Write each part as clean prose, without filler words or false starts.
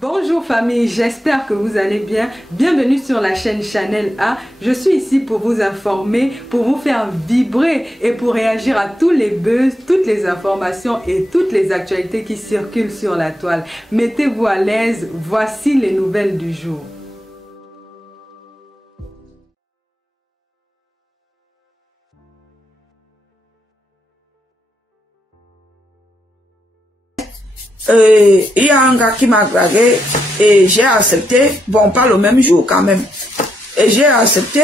Bonjour famille, j'espère que vous allez bien. Bienvenue sur la chaîne Chanel A. Je suis ici pour vous informer, pour vous faire vibrer et pour réagir à tous les buzz, toutes les informations et toutes les actualités qui circulent sur la toile. Mettez-vous à l'aise, voici les nouvelles du jour. Il y a un gars qui m'a dragué et j'ai accepté, bon pas le même jour quand même, et j'ai accepté.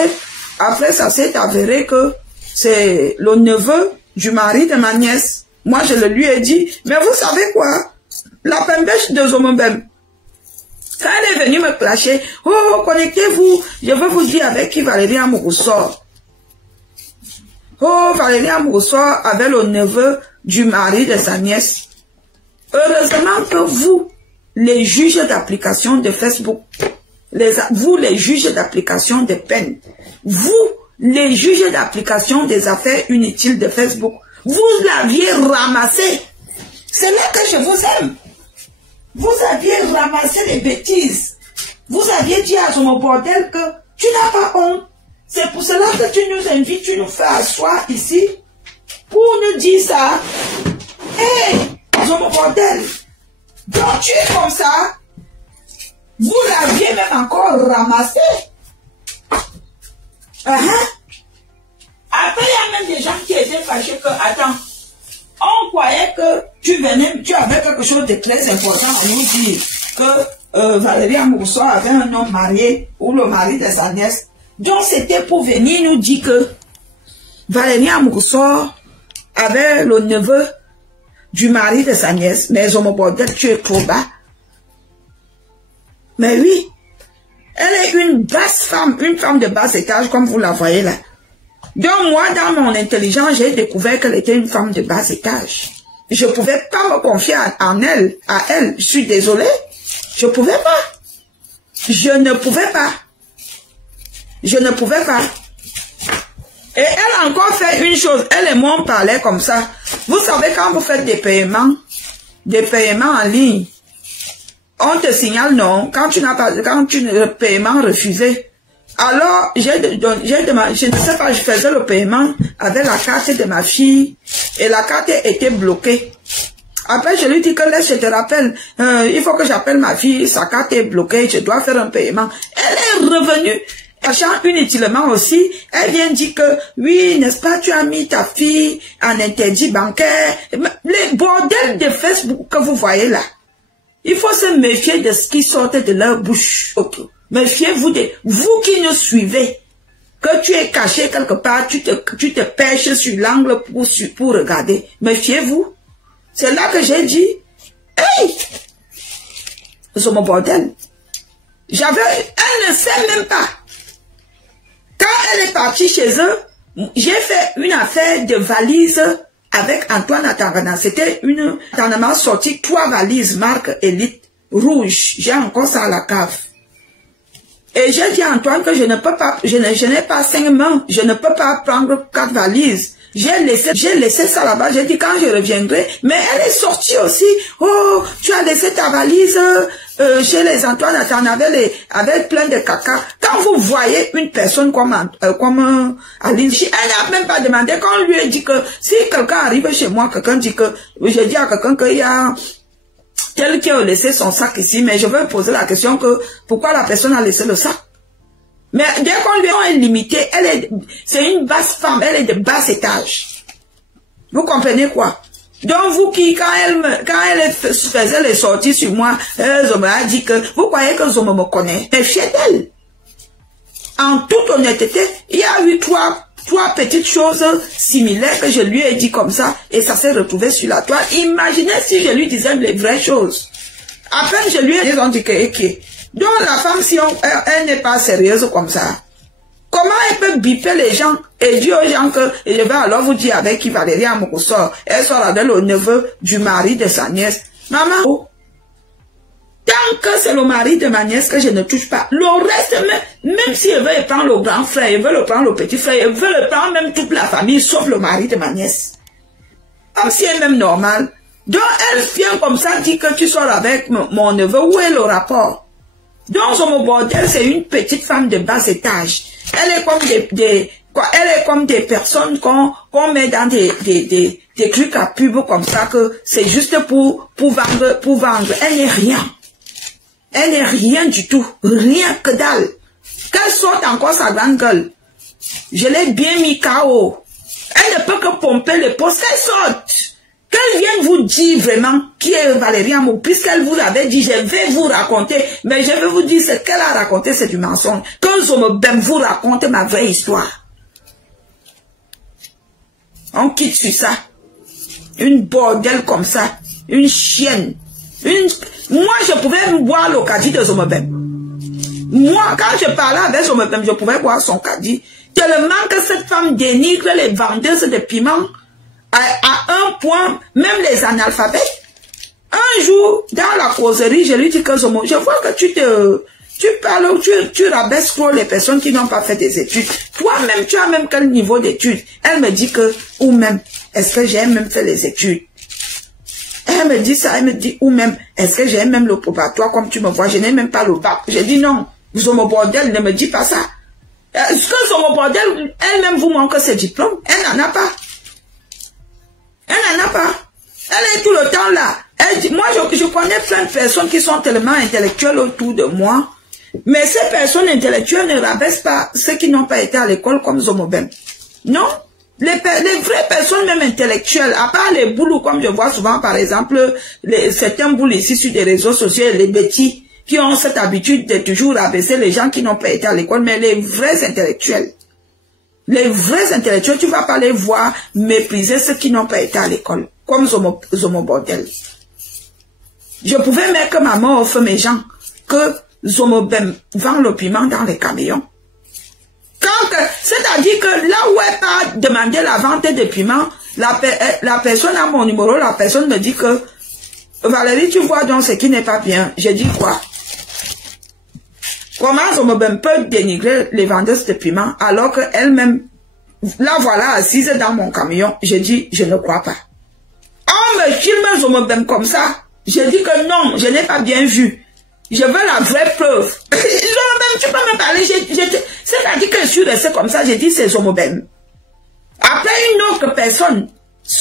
Après ça s'est avéré que c'est le neveu du mari de ma nièce. Moi je le lui ai dit, mais vous savez quoi, la pembèche de Zomobem, quand elle est venue me clasher, oh connectez-vous, je veux vous dire avec qui Valérie Amourou sort. Oh Valérie Amourou sort avec le neveu du mari de sa nièce. Heureusement que vous, les juges d'application de Facebook, vous les juges d'application de peine, vous les juges d'application des affaires inutiles de Facebook, vous l'aviez ramassé. C'est là que je vous aime. Vous aviez ramassé les bêtises. Vous aviez dit à son bordel que tu n'as pas honte. C'est pour cela que tu nous invites, tu nous fais asseoir ici pour nous dire ça. Hey! Mon bordel. Donc tu es comme ça. Vous l'aviez même encore ramassé. Après il y a même des gens qui étaient fâchés que, attends, on croyait que tu avais quelque chose de très important à nous dire, que Valérie Amourou avait un homme marié ou le mari de sa nièce. Donc c'était pour venir nous dire que Valérie Amourou avait le neveu du mari de sa nièce, mais homo bordel, tu es trop bas. Mais oui, elle est une basse femme, une femme de bas étage, comme vous la voyez là. Donc moi, dans mon intelligence, j'ai découvert qu'elle était une femme de bas étage. Je ne pouvais pas me confier à elle. Je suis désolée. Je ne pouvais pas. Je ne pouvais pas. Je ne pouvais pas. Et elle a encore fait une chose. Elle et moi, on parlait comme ça. Vous savez, quand vous faites des paiements en ligne, on te signale non. Quand tu n'as pas, le paiement refusé. Alors, je ne sais pas, je faisais le paiement avec la carte de ma fille et la carte était bloquée. Après, je lui dis que laisse, je te rappelle, il faut que j'appelle ma fille, sa carte est bloquée, je dois faire un paiement. Elle est revenue. Sachant inutilement aussi, elle vient dire que, oui, n'est-ce pas, tu as mis ta fille en interdit bancaire. Les bordels de Facebook que vous voyez là, il faut se méfier de ce qui sort de leur bouche. Méfiez-vous de vous qui nous suivez, que tu es caché quelque part, tu te pêches sur l'angle pour regarder. Méfiez-vous. C'est là que j'ai dit, hey, c'est mon bordel. Elle ne sait même pas. Quand elle est partie chez eux, j'ai fait une affaire de valise avec Antoine Atangana. C'était on m'a sorti 3 valises marque Elite rouge. J'ai encore ça à la cave. Et j'ai dit à Antoine que je ne peux pas, je n'ai pas 5 mains, je ne peux pas prendre 4 valises. J'ai laissé ça là-bas, j'ai dit quand je reviendrai, mais elle est sortie aussi. Oh, tu as laissé ta valise chez les Antoine, avec plein de caca. Quand vous voyez une personne comme Aline, elle n'a même pas demandé, quand on lui a dit que si quelqu'un arrive chez moi, quelqu'un dit que, je dis à quelqu'un qu'il y a tel qui a laissé son sac ici, mais je vais poser la question que pourquoi la personne a laissé le sac. Mais dès qu'on lui est limité, c'est une basse femme, elle est de bas étage. Vous comprenez quoi? Donc vous qui, quand elle faisait les sorties sur moi, Zoma a dit que, vous croyez que Zoma me connaît? Méfiez d'elle. En toute honnêteté, il y a eu trois petites choses similaires que je lui ai dit comme ça, et ça s'est retrouvé sur la toile. Imaginez si je lui disais les vraies choses. Après, je lui ai dit que, donc la femme, si elle n'est pas sérieuse comme ça, comment elle peut biper les gens et dire aux gens que, et je vais alors vous dire avec qui Valérie Amourou sort, elle sort avec le neveu du mari de sa nièce. Maman, tant que c'est le mari de ma nièce que je ne touche pas, le reste, même si elle veut prendre le grand frère, elle veut le prendre le petit frère, elle veut le prendre même toute la famille, sauf le mari de ma nièce. Comme si elle est même normale. Donc, elle vient comme ça, dit que tu sors avec mon neveu. Où est le rapport? Donc, son bordel, c'est une petite femme de bas étage. Elle est comme elle est comme des personnes qu'on met dans des trucs à pub comme ça, que c'est juste pour vendre. Elle n'est rien. Elle n'est rien du tout. Rien que dalle. Qu'elle sorte encore sa grande gueule. Je l'ai bien mis KO. Elle ne peut que pomper le poste. Qu'elle sorte. Qu'elle vienne vous dire vraiment qui est Valérie Amou, puisqu'elle vous avait dit, je vais vous raconter, mais je vais vous dire ce qu'elle a raconté, c'est du mensonge. Que Zomobem vous raconte ma vraie histoire. On quitte sur ça. Une bordel comme ça. Une chienne. Moi, je pouvais boire le caddie de Zomobem. Moi, quand je parlais avec Zomobem, je pouvais boire son caddie. Tellement que cette femme dénigre les vendeuses de piments à un point, même les analphabètes. Un jour, dans la causerie, je lui dis que Zomo, je vois que tu parles, tu rabaisses trop les personnes qui n'ont pas fait des études. Toi-même, tu as même quel niveau d'études? Elle me dit que, ou même, est-ce que j'ai même fait les études? Elle me dit ça, elle me dit, ou même, est-ce que j'ai même le probatoire comme tu me vois? Je n'ai même pas le bac. J'ai dit non, Zomo Bordel, ne me dis pas ça. Est-ce que Zomo Bordel, elle-même vous manque ses diplômes? Elle n'en a pas. Elle n'en a pas. Elle est tout le temps là. Elle dit, moi, je connais plein de personnes qui sont tellement intellectuelles autour de moi. Mais ces personnes intellectuelles ne rabaissent pas ceux qui n'ont pas été à l'école comme Zomobem. Non. Les vraies personnes même intellectuelles, à part les boulous, comme je vois souvent, par exemple, certains boules ici sur des réseaux sociaux, les bêtis, qui ont cette habitude de toujours rabaisser les gens qui n'ont pas été à l'école, mais les vrais intellectuels. Les vrais intellectuels, tu vas pas les voir mépriser ceux qui n'ont pas été à l'école, comme Zomo Bordel. Je pouvais mettre que maman offre mes gens, que Zomobem vend le piment dans les camions. C'est-à-dire que là où elle pas demandé la vente de piment, la personne a mon numéro, la personne me dit que Valérie, tu vois donc ce qui n'est pas bien. Je dis quoi? Comment Zomobem peut dénigrer les vendeuses de piment alors qu'elle-même, la voilà assise dans mon camion? Je dis, je ne crois pas. On me filme Zomobem comme ça. Je dis que non, je n'ai pas bien vu. Je veux la vraie preuve. Zomobem, tu peux me parler. C'est-à-dire que je suis restée comme ça, j'ai dit c'est Zomobem. Après, une autre personne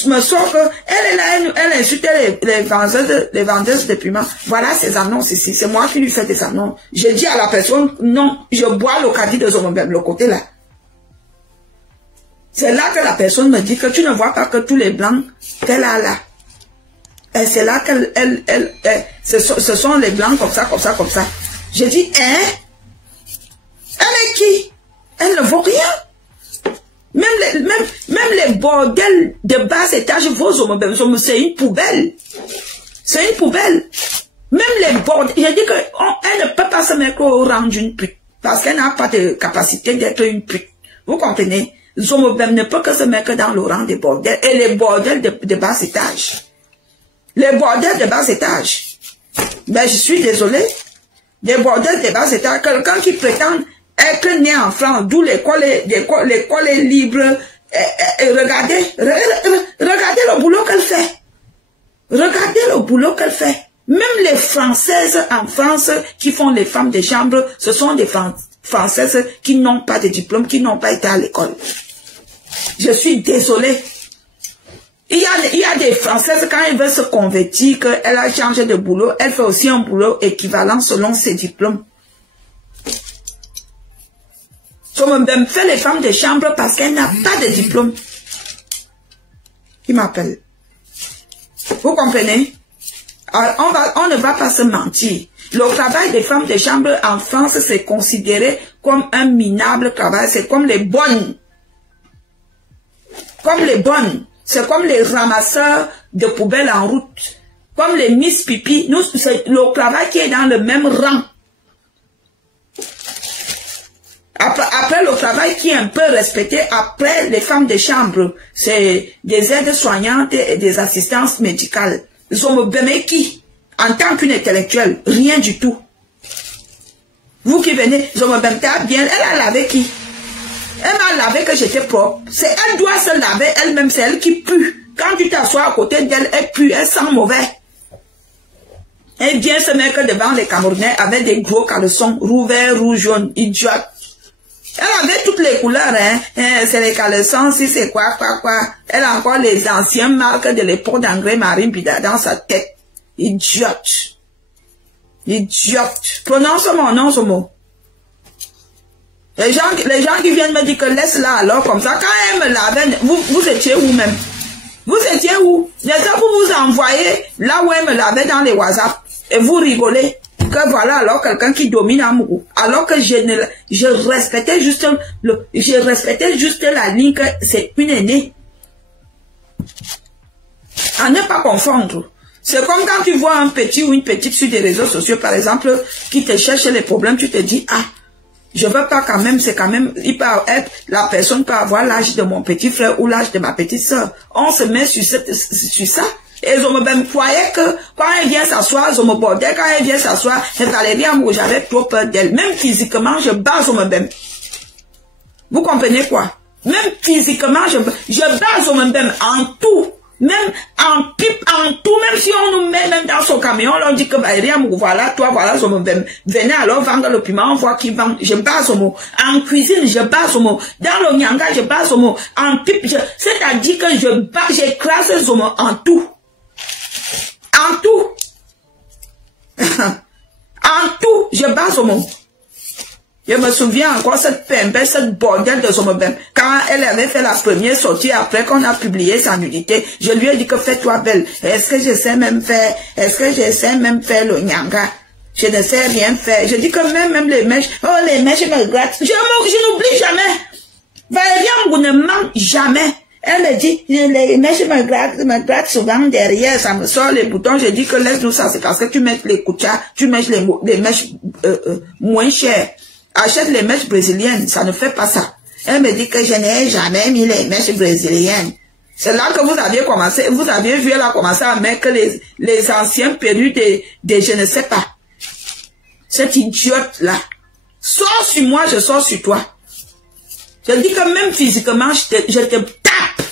me sort qu'elle est là, elle insulte les vendeuses de piment. Voilà ces annonces ici. C'est moi qui lui fais des annonces. Je dis à la personne, non, je bois le caddie de Zomobem, le côté là. C'est là que la personne me dit que tu ne vois pas que tous les blancs qu'elle a là. Et c'est là qu'elle, ce sont les blancs comme ça, comme ça, comme ça. J'ai dit, hein? Elle est qui? Elle ne vaut rien. Même les bordels de bas étage, c'est une poubelle. C'est une poubelle. Même les bordels, j'ai dit qu'elle ne peut pas se mettre au rang d'une pute. Parce qu'elle n'a pas de capacité d'être une pute. Vous comprenez? Zomobem ne peut que se mettre dans le rang des bordels. Et les bordels de bas étage. Les bordels de bas étage. Ben, je suis désolé. Des bordels de bas étage. Quelqu'un qui prétend être né en France, d'où l'école est libre. Regardez le boulot qu'elle fait. Regardez le boulot qu'elle fait. Même les Françaises en France qui font les femmes de chambre, ce sont des Françaises qui n'ont pas de diplôme, qui n'ont pas été à l'école. Je suis désolée. Il y a des Françaises, quand elles veulent se convertir, qu'elle a changé de boulot, elle fait aussi un boulot équivalent selon ses diplômes. Zomobem fait les femmes de chambre parce qu'elle n'a pas de diplôme. Qui m'appelle? Vous comprenez? Alors, on ne va pas se mentir. Le travail des femmes de chambre en France, c'est considéré comme un minable travail. C'est comme les bonnes. Comme les bonnes. C'est comme les ramasseurs de poubelles en route. Comme les Miss Pipi. Nous, c'est le travail qui est dans le même rang. Après le travail qui est un peu respecté, après les femmes de chambre, c'est des aides-soignantes et des assistances médicales. Zomobem qui, en tant qu'une intellectuelle, rien du tout. Vous qui venez, Zomobem t'as bien, elle a lavé qui? Elle m'a lavé que j'étais propre. Elle doit se laver elle-même, c'est elle qui pue. Quand tu t'assois à côté d'elle, elle pue, elle sent mauvais. Elle vient se mettre devant les Camerounais avec des gros caleçons, rouge, vert, rouge, jaune, idiote. Elle avait toutes les couleurs, hein. C'est les caleçons, si c'est quoi. Elle a encore les anciennes marques de l'époque d'André Marine Bida dans sa tête. Idiote. Idiote. Prononce mon nom, ce mot. Les gens qui viennent me dire que laisse-la alors comme ça, quand elle me lavait, vous étiez où même? Vous étiez où? Déjà vous vous envoyez là où elle me lavait dans les WhatsApp et vous rigolez que voilà alors quelqu'un qui domine Amourou. Alors que je respectais juste la ligne que c'est une aînée. À ne pas confondre. C'est comme quand tu vois un petit ou une petite sur des réseaux sociaux, par exemple, qui te cherche les problèmes, tu te dis, ah, je veux pas quand même, c'est quand même, il peut être, la personne peut avoir l'âge de mon petit frère ou l'âge de ma petite soeur. On se met sur ça. Et je me même croyais que quand elle vient s'asseoir, je me bordais, quand elle vient s'asseoir, Valérie Amourou, j'avais trop peur d'elle. Même physiquement, je bats au même. Vous comprenez quoi? Même physiquement, je bats au même en tout. Même en pipe, en tout, même si on nous met même dans son camion, on leur dit que Valérie Amourou, voilà, toi, voilà, je me même. Venez alors vendre le piment, on voit qui vend, je bats au mot. En cuisine, je bats au mot. Dans le nyanga, je bats au mot. En pipe, c'est-à-dire que j'écrase au mot en tout. En tout. En tout, je bats au mot. Je me souviens encore cette pimpette, cette bordel de Zomobem. Quand elle avait fait la première sortie, après qu'on a publié sa nudité, je lui ai dit que fais-toi belle. Est-ce que je sais même faire le nyanga? Je ne sais rien faire. Je dis que même les mèches, oh les mèches me grattent. Je n'oublie jamais. Valérie Amourou ne ment jamais. Elle me dit, les mèches me grattent souvent derrière, ça me sort les boutons. Je dis que laisse-nous ça, c'est parce que tu mets les kuchas, tu mets les mèches moins chères. Achète les mèches brésiliennes, ça ne fait pas ça. Elle me dit que je n'ai jamais mis les mèches brésiliennes. C'est là que vous aviez vu, elle a commencé à mettre les anciens perruques des je ne sais pas. Cette idiote-là. Sors sur moi, je sors sur toi. Je dis que même physiquement, je te tape.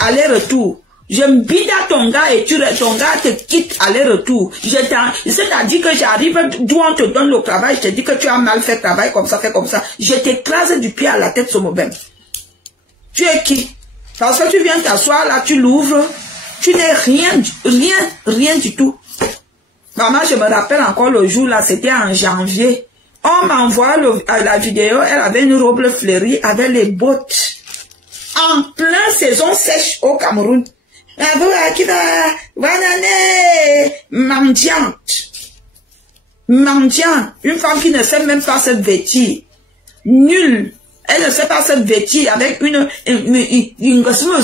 Aller-retour. Je me bide à ton gars et ton gars te quitte aller-retour. C'est-à-dire que j'arrive d'où on te donne le travail, je te dis que tu as mal fait travail comme ça, fait comme ça. Je t'écrase du pied à la tête, ce mobile. Tu es qui? Parce que tu viens t'asseoir là, tu l'ouvres, tu n'es rien du tout. Maman, je me rappelle encore le jour là, c'était en janvier. On m'envoie la vidéo, elle avait une robe fleurie avec les bottes. En plein saison sèche au Cameroun. Mendiante. Une femme qui ne sait même pas se vêtir. Nulle. Elle ne sait pas se vêtir avec une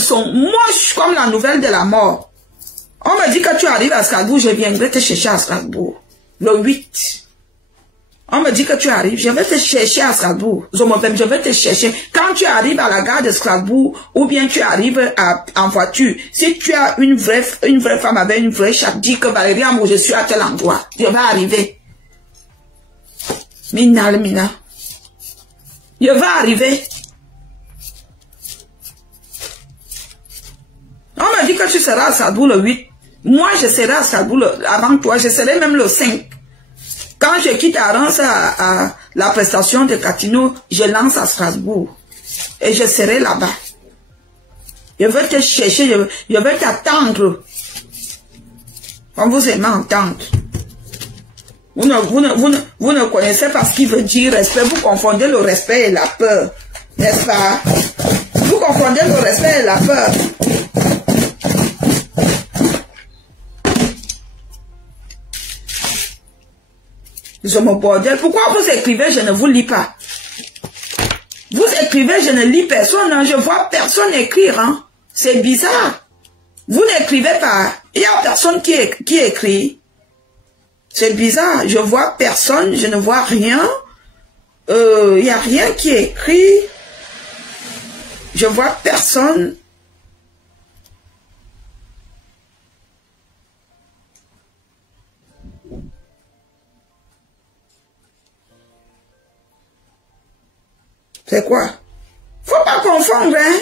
son moche comme la nouvelle de la mort. On me dit que tu arrives à Strasbourg, je viendrai te chercher à Strasbourg. Le 8. On me dit que tu arrives, je vais te chercher à Strasbourg. Je vais te chercher. Quand tu arrives à la gare de Strasbourg, ou bien tu arrives en voiture, si tu as une vraie femme avec une vraie chatte, dis que Valérie Amourou, je suis à tel endroit. Je vais arriver. Mina. Je vais arriver. On me dit que tu seras à Strasbourg le 8. Moi, je serai à Strasbourg avant toi. Je serai même le 5. Quand je quitte à Reims à la prestation de Catino, je lance à Strasbourg. Et je serai là-bas. Je vais te chercher, je vais t'attendre. Quand vous aimez entendre. Vous ne connaissez pas ce qui veut dire respect. Vous confondez le respect et la peur. N'est-ce pas? Vous confondez le respect et la peur. Je me bordel. Pourquoi vous écrivez, je ne vous lis pas? Vous écrivez, je ne lis personne. Hein? Je vois personne écrire. Hein? C'est bizarre. Vous n'écrivez pas. Il n'y a personne qui écrit. C'est bizarre. Je vois personne. Je ne vois rien. Il n'y a rien qui écrit. Je vois personne. C'est quoi? Faut pas confondre, hein?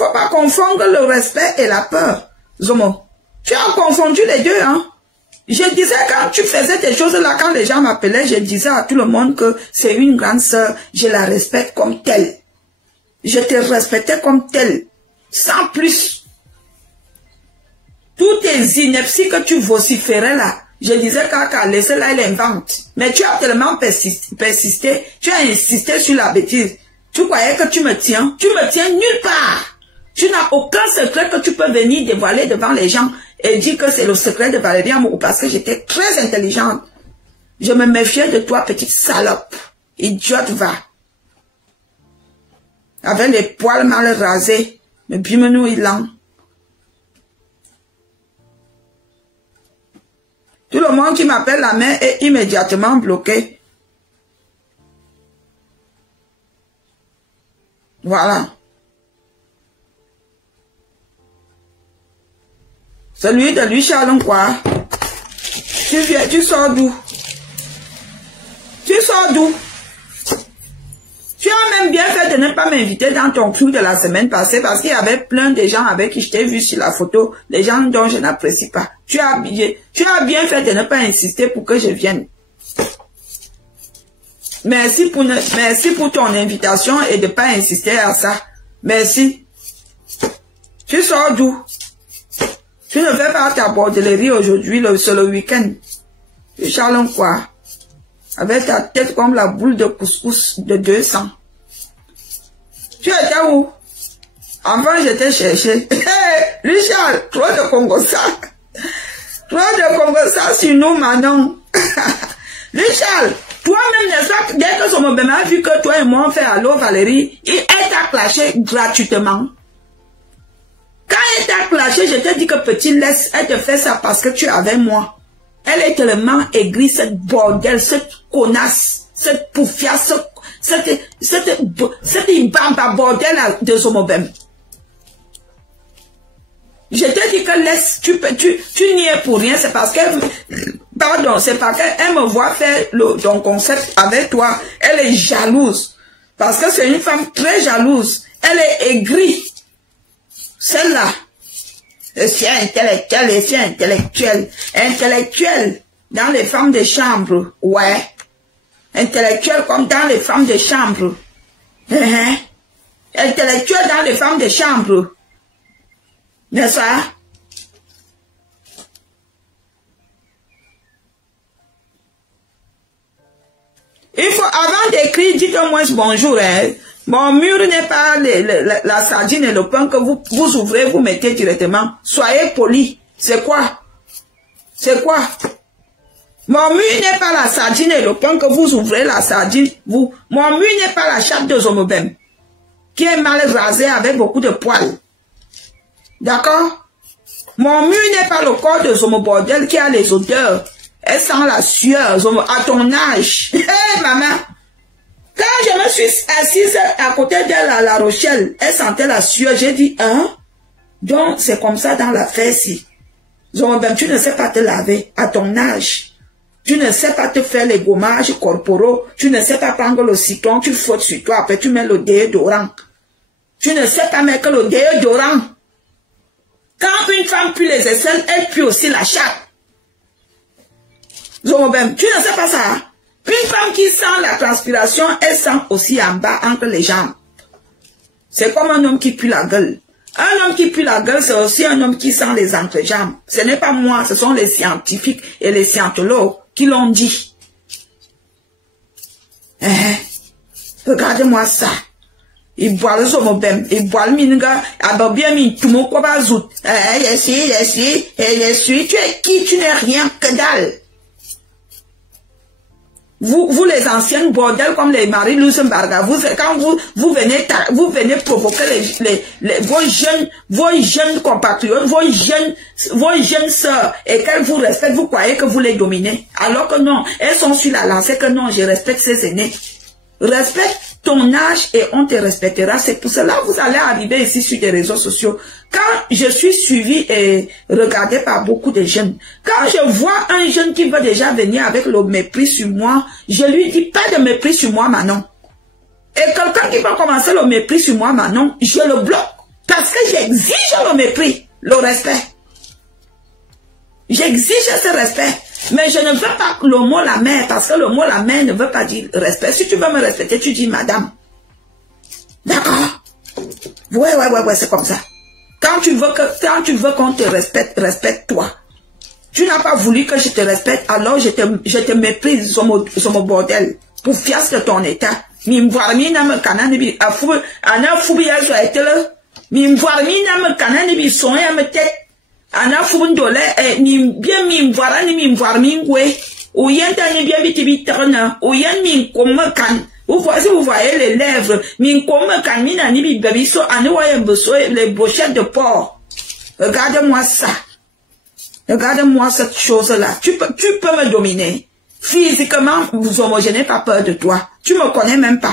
Faut pas confondre le respect et la peur. Zomo, tu as confondu les deux, hein. Je disais quand tu faisais des choses là, quand les gens m'appelaient, je disais à tout le monde que c'est une grande sœur, je la respecte comme telle. Je te respectais comme telle, sans plus. Toutes tes inepties que tu vociférais là, je disais qu'à laisser là, elle invente. Mais tu as tellement persisté, tu as insisté sur la bêtise. Tu croyais que tu me tiens nulle part. Tu n'as aucun secret que tu peux venir dévoiler devant les gens et dire que c'est le secret de Valérie Amouroux parce que j'étais très intelligente. Je me méfiais de toi, petite salope. Idiote, va. Avec les poils mal rasés. Mais bime-nous, il l'a. Tout le monde qui m'appelle la main est immédiatement bloqué. Voilà. Celui de lui, Charles, quoi? Tu sors d'où? Tu sors d'où? Tu as même bien fait de ne pas m'inviter dans ton crew de la semaine passée parce qu'il y avait plein de gens avec qui je t'ai vu sur la photo, les gens dont je n'apprécie pas. Tu as bien fait de ne pas insister pour que je vienne. Merci pour ton invitation et de ne pas insister à ça. Merci. Tu sors d'où? Tu ne fais pas ta bordellerie aujourd'hui, c'est le week-end. Tu charles quoi? Avec ta tête comme la boule de couscous de 200. Tu étais où? Enfin, je t'ai cherché. Richard, trop de Congossa. Trop de Congossa sur nous, Manon. Richard, toi-même, n'est-ce pas, dès que son bébé a vu que toi et moi on fait allô Valérie, elle t'a clashé gratuitement. Quand elle t'a clashé, je t'ai dit que petit laisse, elle te fait ça parce que tu es avec moi. Elle est tellement aigrie, cette bordel, cette connasse, cette poufiasse, cette ibamba bordel de Zomobem. Je t'ai dit que laisse, tu n'y es pour rien, c'est parce qu'elle, pardon, c'est parce qu'elle me voit faire ton concept avec toi. Elle est jalouse. Parce que c'est une femme très jalouse. Elle est aigrie. Celle-là, je suis intellectuelle, je suis intellectuelle. Intellectuelle dans les femmes de chambre, ouais. Intellectuelle comme dans les femmes de chambre. Intellectuelle dans les femmes de chambre. N'est-ce pas? Il faut, avant d'écrire, dites au moins bonjour, hein. Mon mur n'est pas la sardine et le pain que vous ouvrez, vous mettez directement. Soyez poli. C'est quoi? C'est quoi? Mon mur n'est pas la sardine et le pain que vous ouvrez la sardine. Mon mur n'est pas la chatte de Zomobem, qui est mal rasée avec beaucoup de poils. D'accord? Mon mur n'est pas le corps de Zomobordel qui a les odeurs. Elle sent la sueur, à ton âge. Hé, maman! Quand je me suis assise à côté d'elle à La Rochelle, elle sentait la sueur. J'ai dit, hein? Donc, c'est comme ça dans l'affaire-ci. Zomobem, tu ne sais pas te laver à ton âge. Tu ne sais pas te faire les gommages corporaux. Tu ne sais pas prendre le citron, tu frottes sur toi. Après, tu mets le déodorant. Tu ne sais pas mettre le déodorant. Quand une femme pue les aisselles, elle pue aussi la chatte. Zomobem, tu ne sais pas ça, hein? Une femme qui sent la transpiration, elle sent aussi en bas entre les jambes. C'est comme un homme qui pue la gueule. Un homme qui pue la gueule, c'est aussi un homme qui sent les entrejambes. Ce n'est pas moi, ce sont les scientifiques et les scientologues qui l'ont dit. Regardez-moi ça. Il boit le Zomobem, il boit le minga, bien mis tout mon quoi bazout. Je suis, tu es qui, tu n'es rien que dalle. Vous les anciennes bordels comme les Marie Lusenberger, quand vous venez provoquer vos jeunes compatriotes, vos jeunes sœurs, et qu'elles vous respectent, vous croyez que vous les dominez. Alors que non, elles sont sur la lancée que non, je respecte ces aînés. Respecte ton âge et on te respectera. C'est pour cela que vous allez arriver ici sur des réseaux sociaux. Quand je suis suivi et regardé par beaucoup de jeunes, quand je vois un jeune qui veut déjà venir avec le mépris sur moi, je lui dis pas de mépris sur moi, Manon. Et quelqu'un qui va commencer le mépris sur moi, Manon, je le bloque. Parce que j'exige le mépris, le respect. J'exige ce respect. Mais je ne veux pas le mot la mère, parce que le mot la mère ne veut pas dire respect. Si tu veux me respecter, tu dis madame. D'accord? Ouais, c'est comme ça. Quand tu veux qu'on te respecte, respecte-toi. Tu n'as pas voulu que je te respecte, alors je te méprise sur mon bordel. Pour fiasque de ton état. Mimvarmi na me kanani bi afu ana fubi ya zo etele. Mimvarmi na me kanani bi son ya me tet. Ana fubi ndole bien mimvara ni mimvarmi ngwe. Ou yenta ni bien biti bitana. Ou yen min comme kan. Si vous voyez les lèvres, min comme kan mina ni bi babiso ana wa yembeso les brochettes de porc. Regarde-moi ça. Regarde-moi cette chose-là. Tu peux me dominer. Physiquement, je n'ai pas peur de toi. Tu me connais même pas.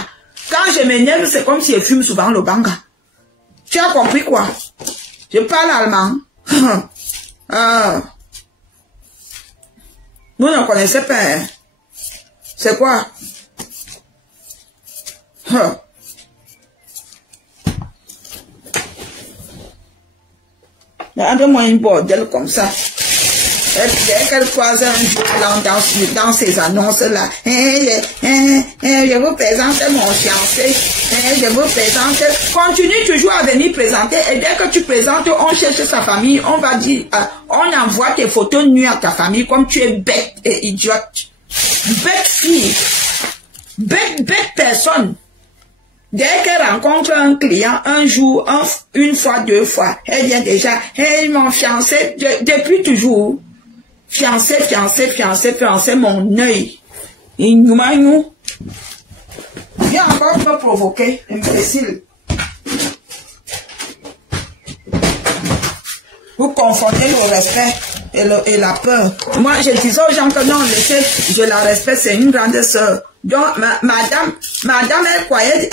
Quand je m'énerve, c'est comme si je fume souvent le banga. Tu as compris quoi? Je parle allemand. Vous ne connaissez pas. Hein? C'est quoi? Regardez-moi une bordel comme ça. Dès qu'elle croise un jour dans ces annonces-là, je vous présente mon fiancé, je vous présente, continue toujours à venir présenter, et dès que tu présentes, on cherche sa famille, on va dire, on envoie tes photos nues à ta famille, comme tu es bête et idiote. Bête fille, bête personne. Dès qu'elle rencontre un client, un jour, une fois, deux fois, elle vient déjà, mon fiancé, depuis toujours. Fiancé, mon œil. Viens encore me provoquer, imbécile. Vous confondez le respect et la peur. Moi, je disais aux gens que non, je la respecte, c'est une grande sœur. Donc, madame, elle croyait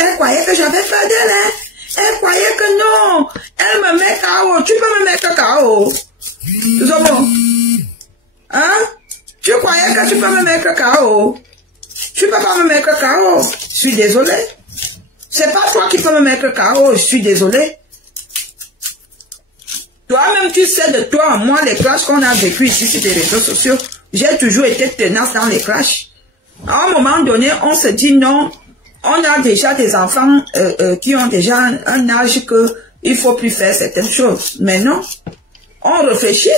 que j'avais peur d'elle, hein. Elle croyait que non. Elle me met KO. Tu peux me mettre KO. Zomo. Hein? Tu croyais que tu peux me mettre KO? Tu peux pas me mettre KO. Je suis désolé. C'est pas toi qui peux me mettre KO. Je suis désolé. Toi-même, tu sais de toi, moi, les clashs qu'on a vécu ici sur les réseaux sociaux. J'ai toujours été tenace dans les clashs. À un moment donné, on se dit non, on a déjà des enfants qui ont déjà un âge que il faut plus faire certaines choses. Mais non, on réfléchit.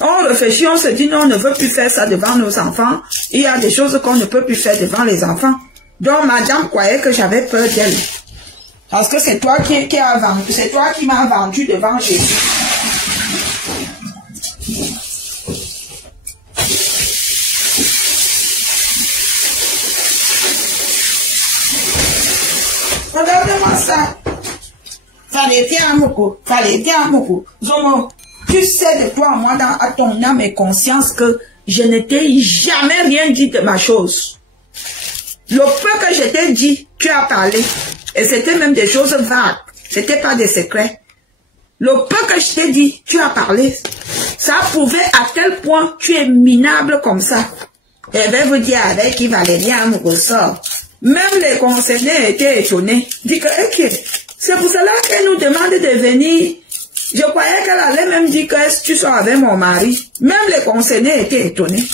On se dit non, on ne veut plus faire ça devant nos enfants. Il y a des choses qu'on ne peut plus faire devant les enfants. Donc, madame croyait que j'avais peur d'elle. Parce que c'est toi qui as vendu, c'est toi qui m'as vendu devant Jésus. Regardez-moi ça. Fallait bien beaucoup. Zomo, tu sais de toi, moi, à ton âme et conscience que je ne t'ai jamais rien dit de ma chose. Le peu que je t'ai dit, tu as parlé. Et c'était même des choses vagues. C'était pas des secrets. Le peu que je t'ai dit, tu as parlé. Ça prouvait à quel point tu es minable comme ça. Et je vais vous dire avec qui Valérien me ressort. Même les concernés étaient étonnés. Dit que, c'est pour cela qu'elle nous demande de venir. Je croyais qu'elle allait même dire que tu sois avec mon mari. Même les concernés étaient étonnés.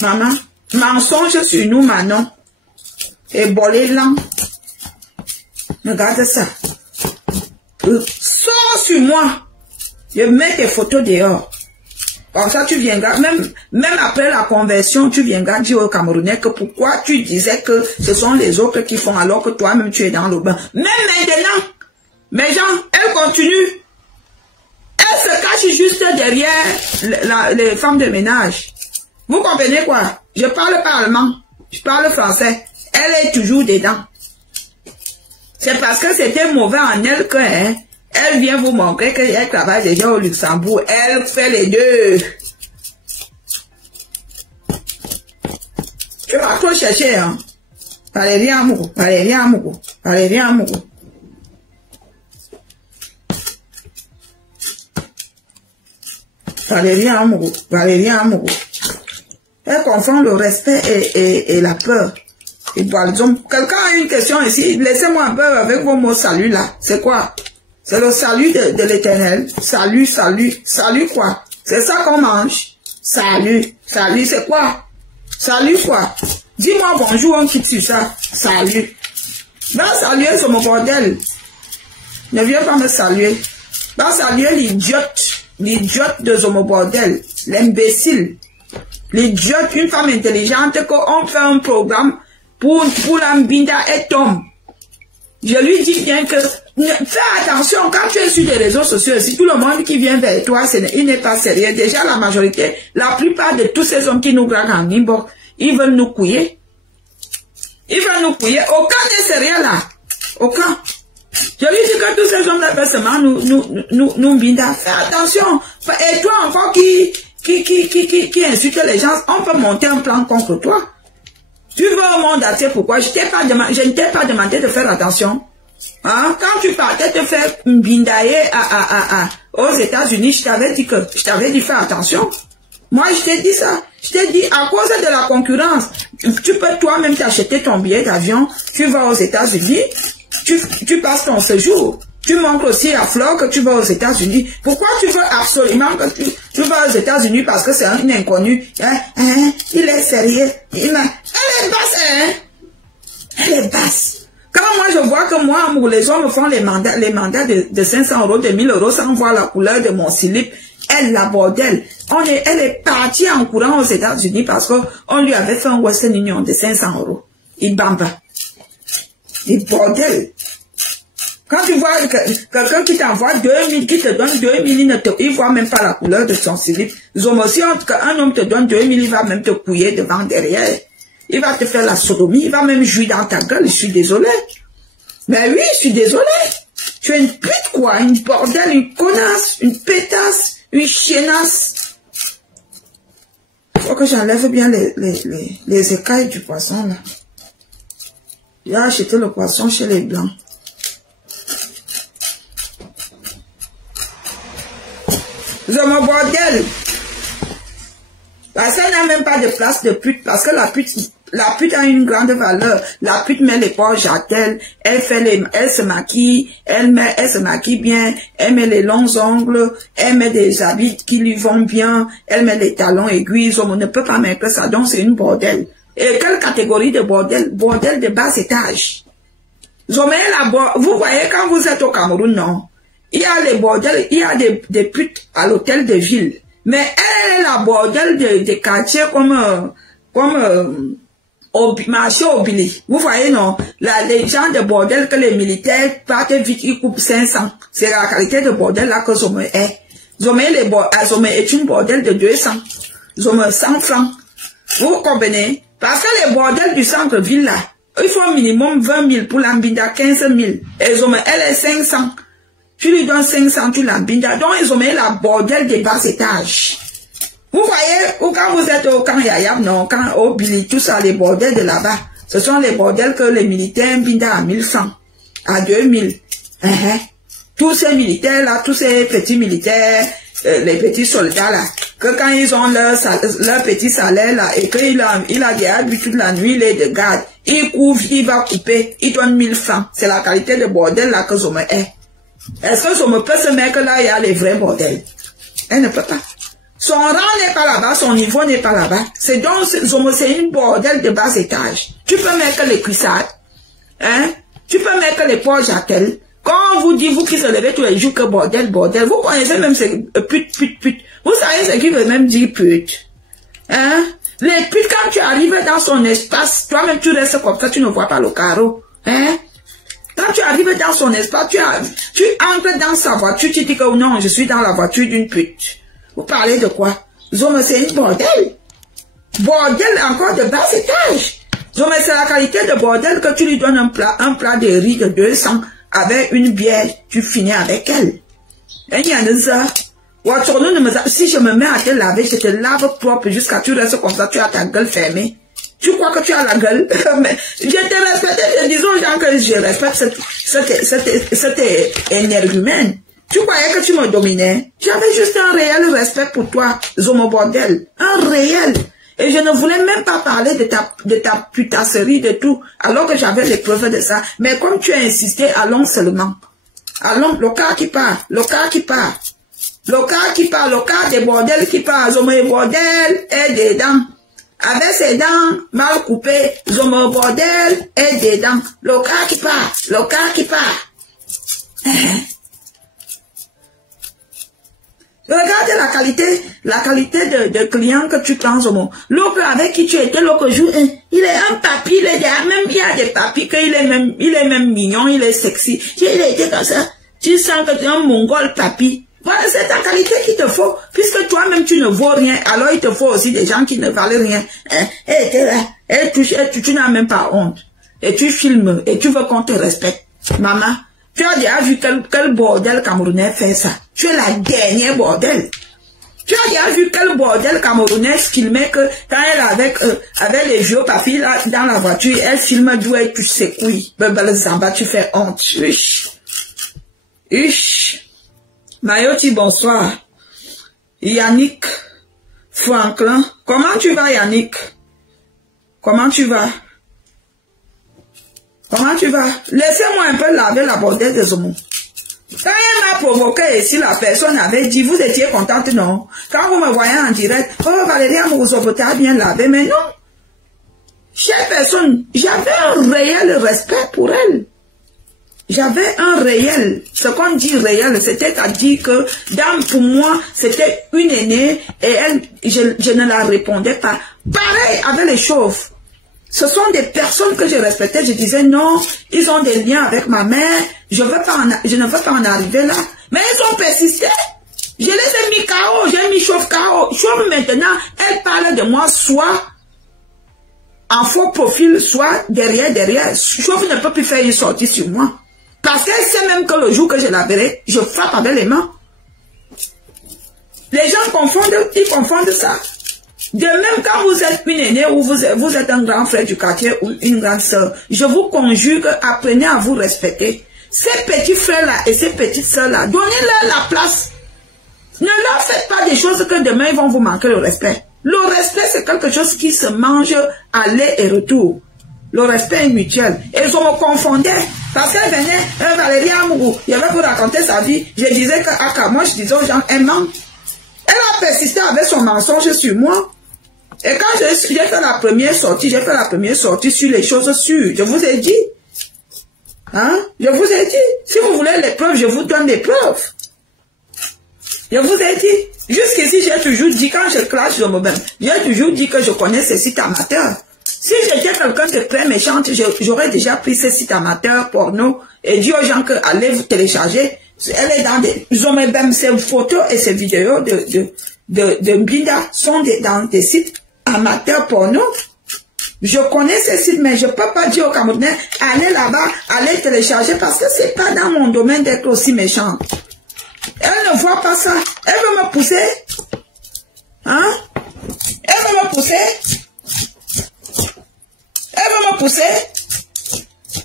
Maman, mensonge sur nous, Manon. Et bolé lent. Regarde ça. Sors sur moi. Je mets tes photos dehors. Comme ça, tu viendras, même après la conversion, tu viendras dire aux Camerounais que pourquoi tu disais que ce sont les autres qui font alors que toi-même tu es dans le bain. Même maintenant, mes gens, elle continue. Elle se cache juste derrière les femmes de ménage. Vous comprenez quoi? Je parle pas allemand, je parle français. Elle est toujours dedans. C'est parce que c'était mauvais en elle que, elle vient vous montrer qu'elle travaille déjà au Luxembourg. Elle fait les deux. Tu vas trop chercher, hein. Valérie Amourou. Elle confond le respect et la peur. Quelqu'un a une question ici. Laissez-moi un peu avec vos mots salut là. C'est quoi? C'est le salut de l'Éternel. Salut, salut, salut quoi? C'est ça qu'on mange. Salut, salut, c'est quoi? Salut quoi? Dis-moi bonjour, on quitte sur ça. Salut. Va saluer sur mon bordel. Ne viens pas me saluer. Va saluer l'idiote de Zomo bordel, l'imbécile. L'idiote, une femme intelligente, qu'on fait un programme pour l'ambinda et tombe. Je lui dis bien que, fais attention, quand tu es sur les réseaux sociaux, si tout le monde qui vient vers toi, il n'est pas sérieux. Déjà, la majorité, la plupart de tous ces hommes qui nous grattent en inbox, ils veulent nous couiller. Ils veulent nous couiller. Aucun n'est sérieux là. Aucun. Je lui dis que tous ces hommes-là veulent seulement nous binda. Fais attention. Et toi encore qui insulte les gens, on peut monter un plan contre toi. Tu veux au monde entier, pourquoi? Je ne t'ai pas demandé de faire attention. Hein? Quand tu partais te faire bindailler aux États-Unis, je t'avais dit faire attention. Moi, je t'ai dit ça. Je t'ai dit, à cause de la concurrence, tu peux toi-même t'acheter ton billet d'avion, tu vas aux États-Unis, tu passes ton séjour. Tu montres aussi à Flore que tu vas aux États-Unis. Pourquoi tu veux absolument que tu vas aux États-Unis parce que c'est un inconnu? Il est sérieux. Elle est basse, hein? Elle est basse. Quand moi je vois que les hommes me font les mandats de 500 €, de 1000 € sans voir la couleur de mon slip, elle la bordel. Elle est partie en courant aux États-Unis parce qu'on lui avait fait un Western Union de 500 €. Il bamba. Il bordel. Quand tu vois quelqu'un qui t'envoie 2000, qui te donne 2000, il voit même pas la couleur de son slip. Si un homme te donne 2000, il va même te couiller devant, derrière. Il va te faire la sodomie, il va même jouer dans ta gueule, je suis désolé. Mais oui, je suis désolé. Tu es une pute quoi, une bordel, une connasse, une pétasse, une chiennasse. Faut que j'enlève bien les écailles du poisson là. J'ai acheté le poisson chez les blancs. Zomo bordel. Parce qu'elle n'a même pas de place de pute. Parce que la pute a une grande valeur. La pute met les poches à elle. Elle se maquille. Elle se maquille bien. Elle met les longs ongles. Elle met des habits qui lui vont bien. Elle met les talons aiguilles. On ne peut pas mettre ça. Donc c'est une bordel. Et quelle catégorie de bordel? Bordel de bas étage. Vous voyez quand vous êtes au Cameroun, non? Il y a les bordels, il y a des putes à l'hôtel de ville. Mais elle est la bordel des quartiers comme au marché au Billy. Vous voyez, non? Les gens de bordel que les militaires partent vite, ils coupent 500. C'est la qualité de bordel là que Zome est. Zome est une bordel de 200. Zome 100 francs. Vous comprenez? Parce que les bordels du centre-ville là, il faut minimum 20 000 pour l'ambinda, 15 000. Et Zome, elle est 500. Tu lui donnes 500, tu l'ambinda. Donc, ils ont mis la bordel des bas étages. Vous voyez, ou quand vous êtes au camp Yayab, non, quand au Billy, tout ça, les bordels de là-bas, ce sont les bordels que les militaires ambinda à 1000 francs, à 2000. Tous ces militaires là, tous ces petits militaires, les petits soldats là, que quand ils ont leur petit salaire là, et qu'il a des habitudes la nuit, il est de garde, il couvre, il va couper, il donne 1000 francs. C'est la qualité de bordel là que Zome est. Est-ce que Zome peut se mettre là, il y a les vrais bordels? Elle ne peut pas. Son rang n'est pas là-bas, son niveau n'est pas là-bas. C'est donc, Zome, c'est une bordel de bas étage. Tu peux mettre les cuissardes, hein? Tu peux mettre les poches à tel. Quand on vous dit, vous qui se levez tous les jours que bordel, bordel, vous connaissez même ces pute. Vous savez ce qui veut même dire pute. Hein? Les putes, quand tu arrives dans son espace, toi-même tu restes comme ça, tu ne vois pas le carreau. Hein? Quand tu arrives dans son espace, tu entres dans sa voiture, tu dis que non, je suis dans la voiture d'une pute. Vous parlez de quoi? Zome, c'est une bordel. Bordel encore de bas étage. Zome, c'est la qualité de bordel que tu lui donnes un plat de riz de 200 avec une bière, tu finis avec elle. Et il y a de ça. Si je me mets à te laver, je te lave propre jusqu'à ce que tu restes comme ça, tu as ta gueule fermée. Tu crois que tu as la gueule? Mais je te respecte, disons aux gens que je respecte cette énergumène. Tu croyais que tu me dominais? J'avais juste un réel respect pour toi, Zomo bordel. Un réel. Et je ne voulais même pas parler de ta putasserie, de tout, alors que j'avais les preuves de ça. Mais comme tu as insisté, allons seulement. Allons, le cas qui part, le cas qui part. Le cas qui part, le cas des bordels qui part. Zomo bordel et des dents. Avec ses dents mal coupées, zomo bordel et des dents. Le cas qui part, le cas qui part. Regardez la qualité de client que tu prends au monde. L'autre avec qui tu étais l'autre jour, il est un papy, il est même bien des papys, qu'il est même mignon, il est sexy. Il était comme ça. Tu sens que tu es un mongol papy. Voilà, c'est ta qualité qu'il te faut. Puisque toi-même tu ne vaux rien, alors il te faut aussi des gens qui ne valent rien. Et tu es là, et tu n'as même pas honte. Et tu filmes, et tu veux qu'on te respecte. Maman, tu as déjà vu quel bordel camerounais fait ça? Tu es la dernière bordel. Tu as déjà vu quel bordel camerounais filmait que quand elle avec les vieux papis là, dans la voiture, elle filme d'où elle touche ses couilles. Zamba, tu fais honte. Mayoti, bonsoir. Yannick Franklin. Comment tu vas, Yannick? Comment tu vas? Comment tu vas? Laissez-moi un peu laver la bordelle de Zomo. Quand elle m'a provoqué et si la personne avait dit, vous étiez contente, non? Quand vous me voyez en direct, oh Valérie Amourouzou, t'as bien lavé, mais non. Chère personne, j'avais un réel respect pour elle. J'avais un réel, ce qu'on dit réel, c'était à dire que, pour moi, c'était une aînée et elle, je ne la répondais pas. Pareil avec les chauves. Ce sont des personnes que je respectais. Je disais non, ils ont des liens avec ma mère. Je ne veux pas en arriver là. Mais ils ont persisté. Je les ai mis KO. J'ai mis Chauve KO. Chauve maintenant, elle parle de moi soit en faux profil, soit derrière. Chauve ne peut plus faire une sortie sur moi. Parce qu'elle sait même que le jour que je la verrai, je frappe avec les mains. Les gens ils confondent ça. De même, quand vous êtes une aînée ou vous êtes un grand frère du quartier ou une grande sœur, je vous conjure que apprenez à vous respecter. Ces petits frères-là et ces petites sœurs-là, donnez-leur la place. Ne leur faites pas des choses que demain ils vont vous manquer le respect. Le respect, c'est quelque chose qui se mange aller et retour. Le respect est mutuel. Et ils me confondaient. Parce qu'elle venait, Valérie Amourou, il avait vous raconter sa vie. Je disais que, moi, je disais aux gens, elle ment. Elle a persisté avec son mensonge sur moi. Et quand j'ai fait la première sortie, sur les choses sûres. Je vous ai dit. Hein? Je vous ai dit. Si vous voulez les preuves, je vous donne les preuves. Je vous ai dit. Jusqu'ici, j'ai toujours dit, quand je clash le mobile, j'ai toujours dit que je connais ces sites amateurs. Si j'étais quelqu'un de très méchante, j'aurais déjà pris ces sites amateurs porno et dit aux gens que allez vous télécharger. Elle est dans des... Même ces photos et ces vidéos de Mbinda sont dans des sites amateurs porno. Je connais ces sites, mais je ne peux pas dire aux Camerounais, allez là-bas, allez télécharger, parce que c'est pas dans mon domaine d'être aussi méchant. Elle ne voit pas ça. Elle veut me pousser. Hein? Elle veut me pousser. Elle veut me pousser.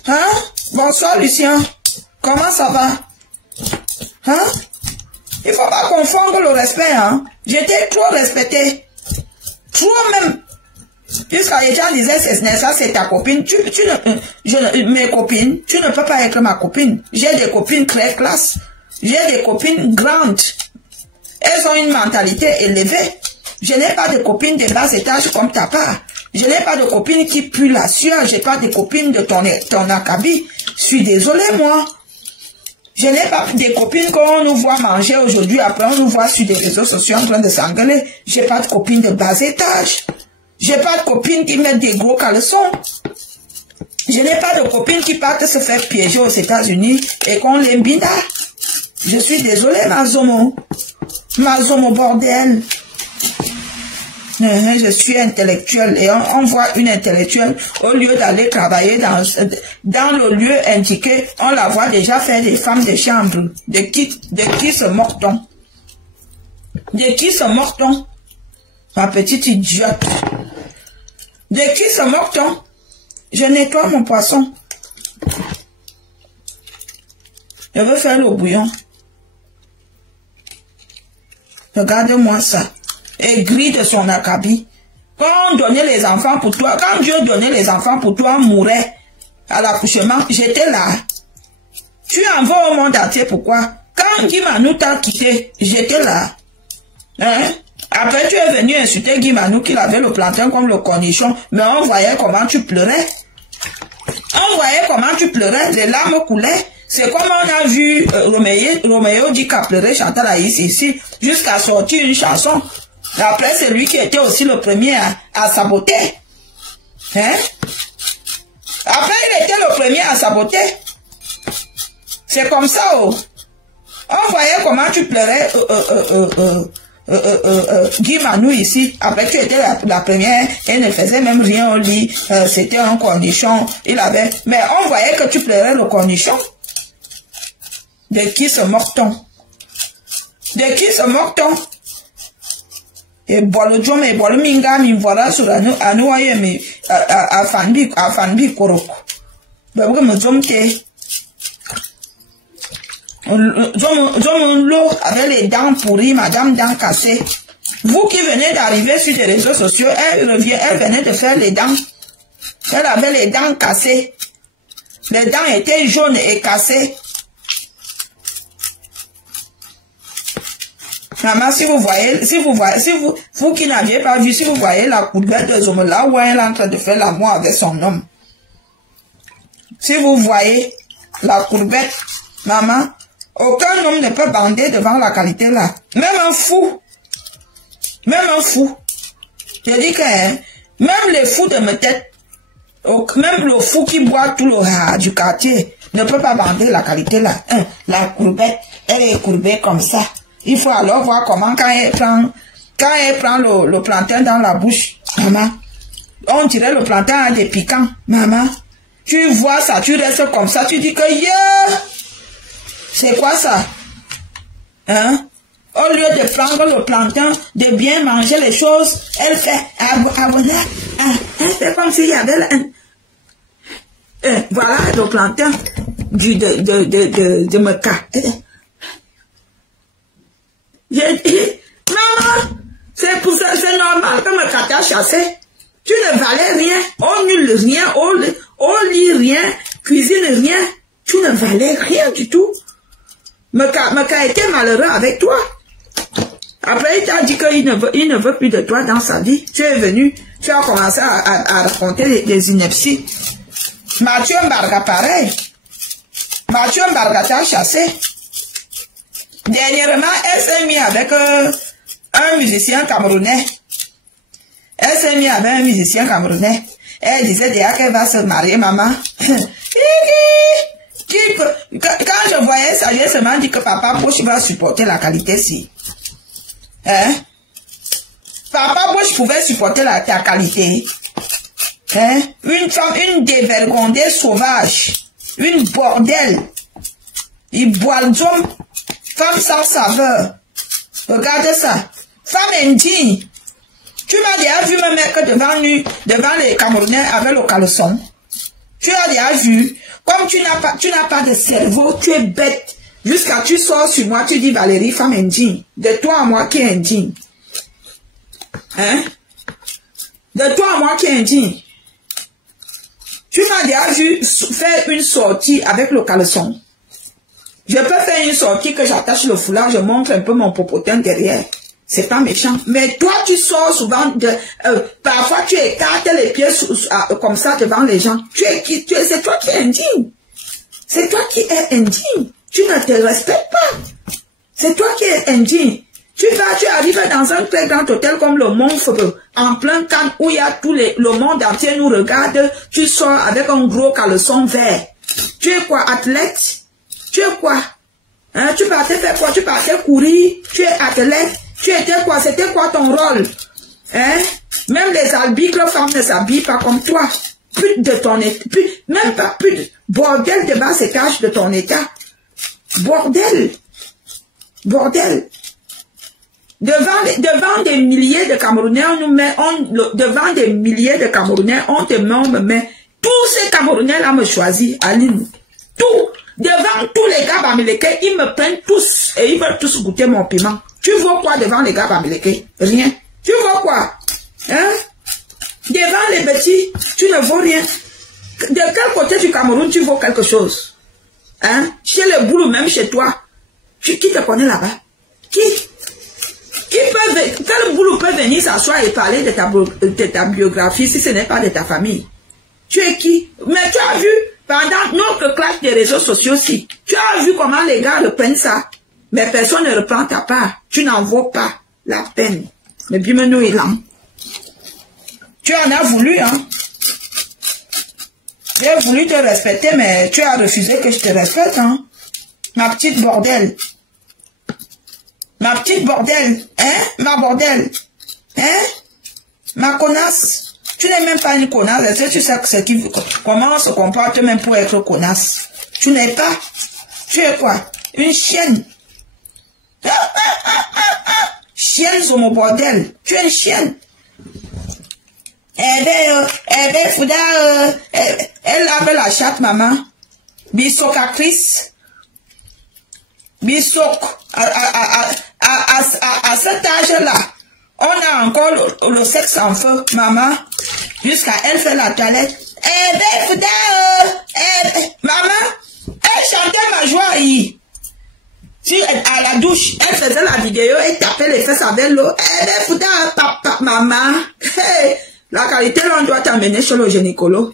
Hein? Bonsoir, Lucien. Comment ça va? Hein? Il ne faut pas confondre le respect, hein? J'étais trop respecté. Trop même. Jusqu'à les gens disaient, ça c'est ta copine. Mes copines, tu ne peux pas être ma copine. J'ai des copines très classe. J'ai des copines grandes. Elles ont une mentalité élevée. Je n'ai pas de copines de bas étage comme ta part. Je n'ai pas de copines qui puent la sueur. Je n'ai pas de copines de ton acabit. Je suis désolée, moi. Je n'ai pas des copines qu'on nous voit manger aujourd'hui. Après, on nous voit sur des réseaux sociaux en train de s'engueuler. Je n'ai pas de copines de bas étage. Je n'ai pas de copines qui mettent des gros caleçons. Je n'ai pas de copines qui partent se faire piéger aux États-Unis et qu'on les mbinda. Je suis désolée, Mazomo. Mazomo, bordel. Je suis intellectuelle et on voit une intellectuelle, au lieu d'aller travailler dans le lieu indiqué, on la voit déjà faire des femmes de chambre. De qui se moque-t-on? De qui se moque-t-on? Ma petite idiote. De qui se moque-t-on? Je nettoie mon poisson. Je veux faire le bouillon. Regarde-moi ça. Aigri de son acabit. Quand on donnait les enfants pour toi, quand Dieu donnait les enfants pour toi, on mourait à l'accouchement, j'étais là. Tu en veux au monde entier, pourquoi? Quand Guy Manou t'a quitté, j'étais là. Hein? Après, tu es venu insulter Guy Manou qu'il avait le plantain comme le cornichon, mais on voyait comment tu pleurais. On voyait comment tu pleurais, les larmes coulaient. C'est comme on a vu Roméo dit qu'à pleurer Chantal Aïs ici, jusqu'à sortir une chanson. Après, c'est lui qui était aussi le premier à saboter. Hein? Après, il était le premier à saboter. C'est comme ça, oh. On voyait comment tu pleurais Guy Manou ici. Après, tu étais la première et ne faisait même rien au lit. C'était un cornichon. Il avait... Mais on voyait que tu pleurais le cornichon. De qui se moque-t-on? De qui se moque-t-on? Et boile drum et boile minga mi voilà sur anouaye mais à fanbi korok. Ben vous me zoomez. L'eau avec les dents pourries, madame dents cassées. Vous qui venez d'arriver sur les réseaux sociaux, elle venait de faire les dents. Elle avait les dents cassées. Les dents étaient jaunes et cassées. Maman, si vous qui n'aviez pas vu, si vous voyez la courbette de Zomola où elle est en train de faire l'amour avec son homme. Si vous voyez la courbette, maman, aucun homme ne peut bander devant la qualité là. Même un fou. Même un fou. Je dis que, hein, même les fous de ma tête, même le fou qui boit tout le du quartier, ne peut pas bander la qualité là. Hein, la courbette, elle est courbée comme ça. Il faut alors voir comment quand elle prend le plantain dans la bouche, maman, on dirait le plantain a des piquants, maman. Tu vois ça, tu restes comme ça, tu dis que yeah, c'est quoi ça? Hein? Au lieu de prendre le plantain, de bien manger les choses, elle fait elle fait comme s'il y avait voilà le plantain de Mecca. Maman, c'est pour ça, c'est normal que me t'a chassé. Tu ne valais rien, on nulle rien, on lit rien, cuisine rien. Tu ne valais rien du tout. Meka était malheureux avec toi. Après, il t'a dit qu'il ne veut plus de toi dans sa vie. Tu es venu, tu as commencé à raconter des inepties. Mathieu Mbarga pareil. Mathieu Mbarga t'a chassé. Dernièrement, elle s'est mise avec un musicien camerounais. Elle s'est mise avec un musicien camerounais. Elle disait déjà qu'elle va se marier, maman. Quand je voyais ça, j'ai seulement dit que papa Bush va supporter la qualité si. Hein? Papa Bush pouvait supporter ta qualité. Hein? Une femme, une dévergondée sauvage. Une bordel. Il boit le zoom. Femme sans saveur. Regardez ça. Femme indigne. Tu m'as déjà vu me mettre devant les Camerounais avec le caleçon. Tu as déjà vu. Comme tu n'as pas de cerveau, tu es bête. Jusqu'à tu sors sur moi, tu dis Valérie, femme indigne. De toi à moi qui est indigne. Hein? De toi à moi qui est indigne. Tu m'as déjà vu faire une sortie avec le caleçon. Je peux faire une sortie que j'attache le foulard, je montre un peu mon popotin derrière. C'est pas méchant. Mais toi, tu sors souvent parfois tu écartes les pieds comme ça devant les gens. C'est toi qui es indigne. C'est toi qui es indigne. Tu ne te respectes pas. C'est toi qui es indigne. Tu arrives dans un très grand hôtel comme le Montfort, en plein Cannes, où il y a le monde entier nous regarde. Tu sors avec un gros caleçon vert. Tu es quoi, athlète? Tu es quoi? Hein, tu partais faire quoi? Tu partais courir? Tu es athlète? Tu étais quoi? C'était quoi ton rôle? Hein? Même les albicles femmes ne s'habillent pas comme toi. Plus de ton état. Même pas plus de bordel de bas étage de ton état. Bordel. Bordel. Devant des milliers de Camerounais, devant des milliers de Camerounais, on me met. Tous ces Camerounais-là me choisissent, Aline. Tout. Devant tous les gars bamileke, ils me prennent tous et ils veulent tous goûter mon piment. Tu vois quoi devant les gars bamileke? Rien. Tu vois quoi? Hein? Devant les petits, tu ne vaux rien. De quel côté du Cameroun tu vaux quelque chose? Hein? Chez le boulot, même chez toi. Qui te connaît là-bas? Quel boulot peut venir s'asseoir et parler de ta biographie si ce n'est pas de ta famille? Tu es qui? Mais tu as vu, pendant notre classe des réseaux sociaux aussi, tu as vu comment les gars reprennent ça. Mais personne ne reprend ta part. Tu n'en vaux pas la peine. Mais bien nous il en. Tu en as voulu, hein? J'ai voulu te respecter, mais tu as refusé que je te respecte, hein? Ma petite bordel. Ma petite bordel. Hein? Ma bordel. Hein? Ma connasse. Tu n'es même pas une connasse. Est-ce que tu sais comment on se comporte même pour être connasse? Tu n'es pas. Tu es quoi? Une chienne. Chienne sur mon bordel. Tu es une chienne. Elle avait la chatte, maman. Bisocatrice. Bisoc. À cet âge-là, on a encore le sexe en feu, maman. Jusqu'à elle fait la toilette. Maman, elle chantait ma joie. À la douche, elle faisait la vidéo et tapait les fesses avec l'eau. Papa, maman. Hey, la qualité, on doit t'amener chez le gynécologue.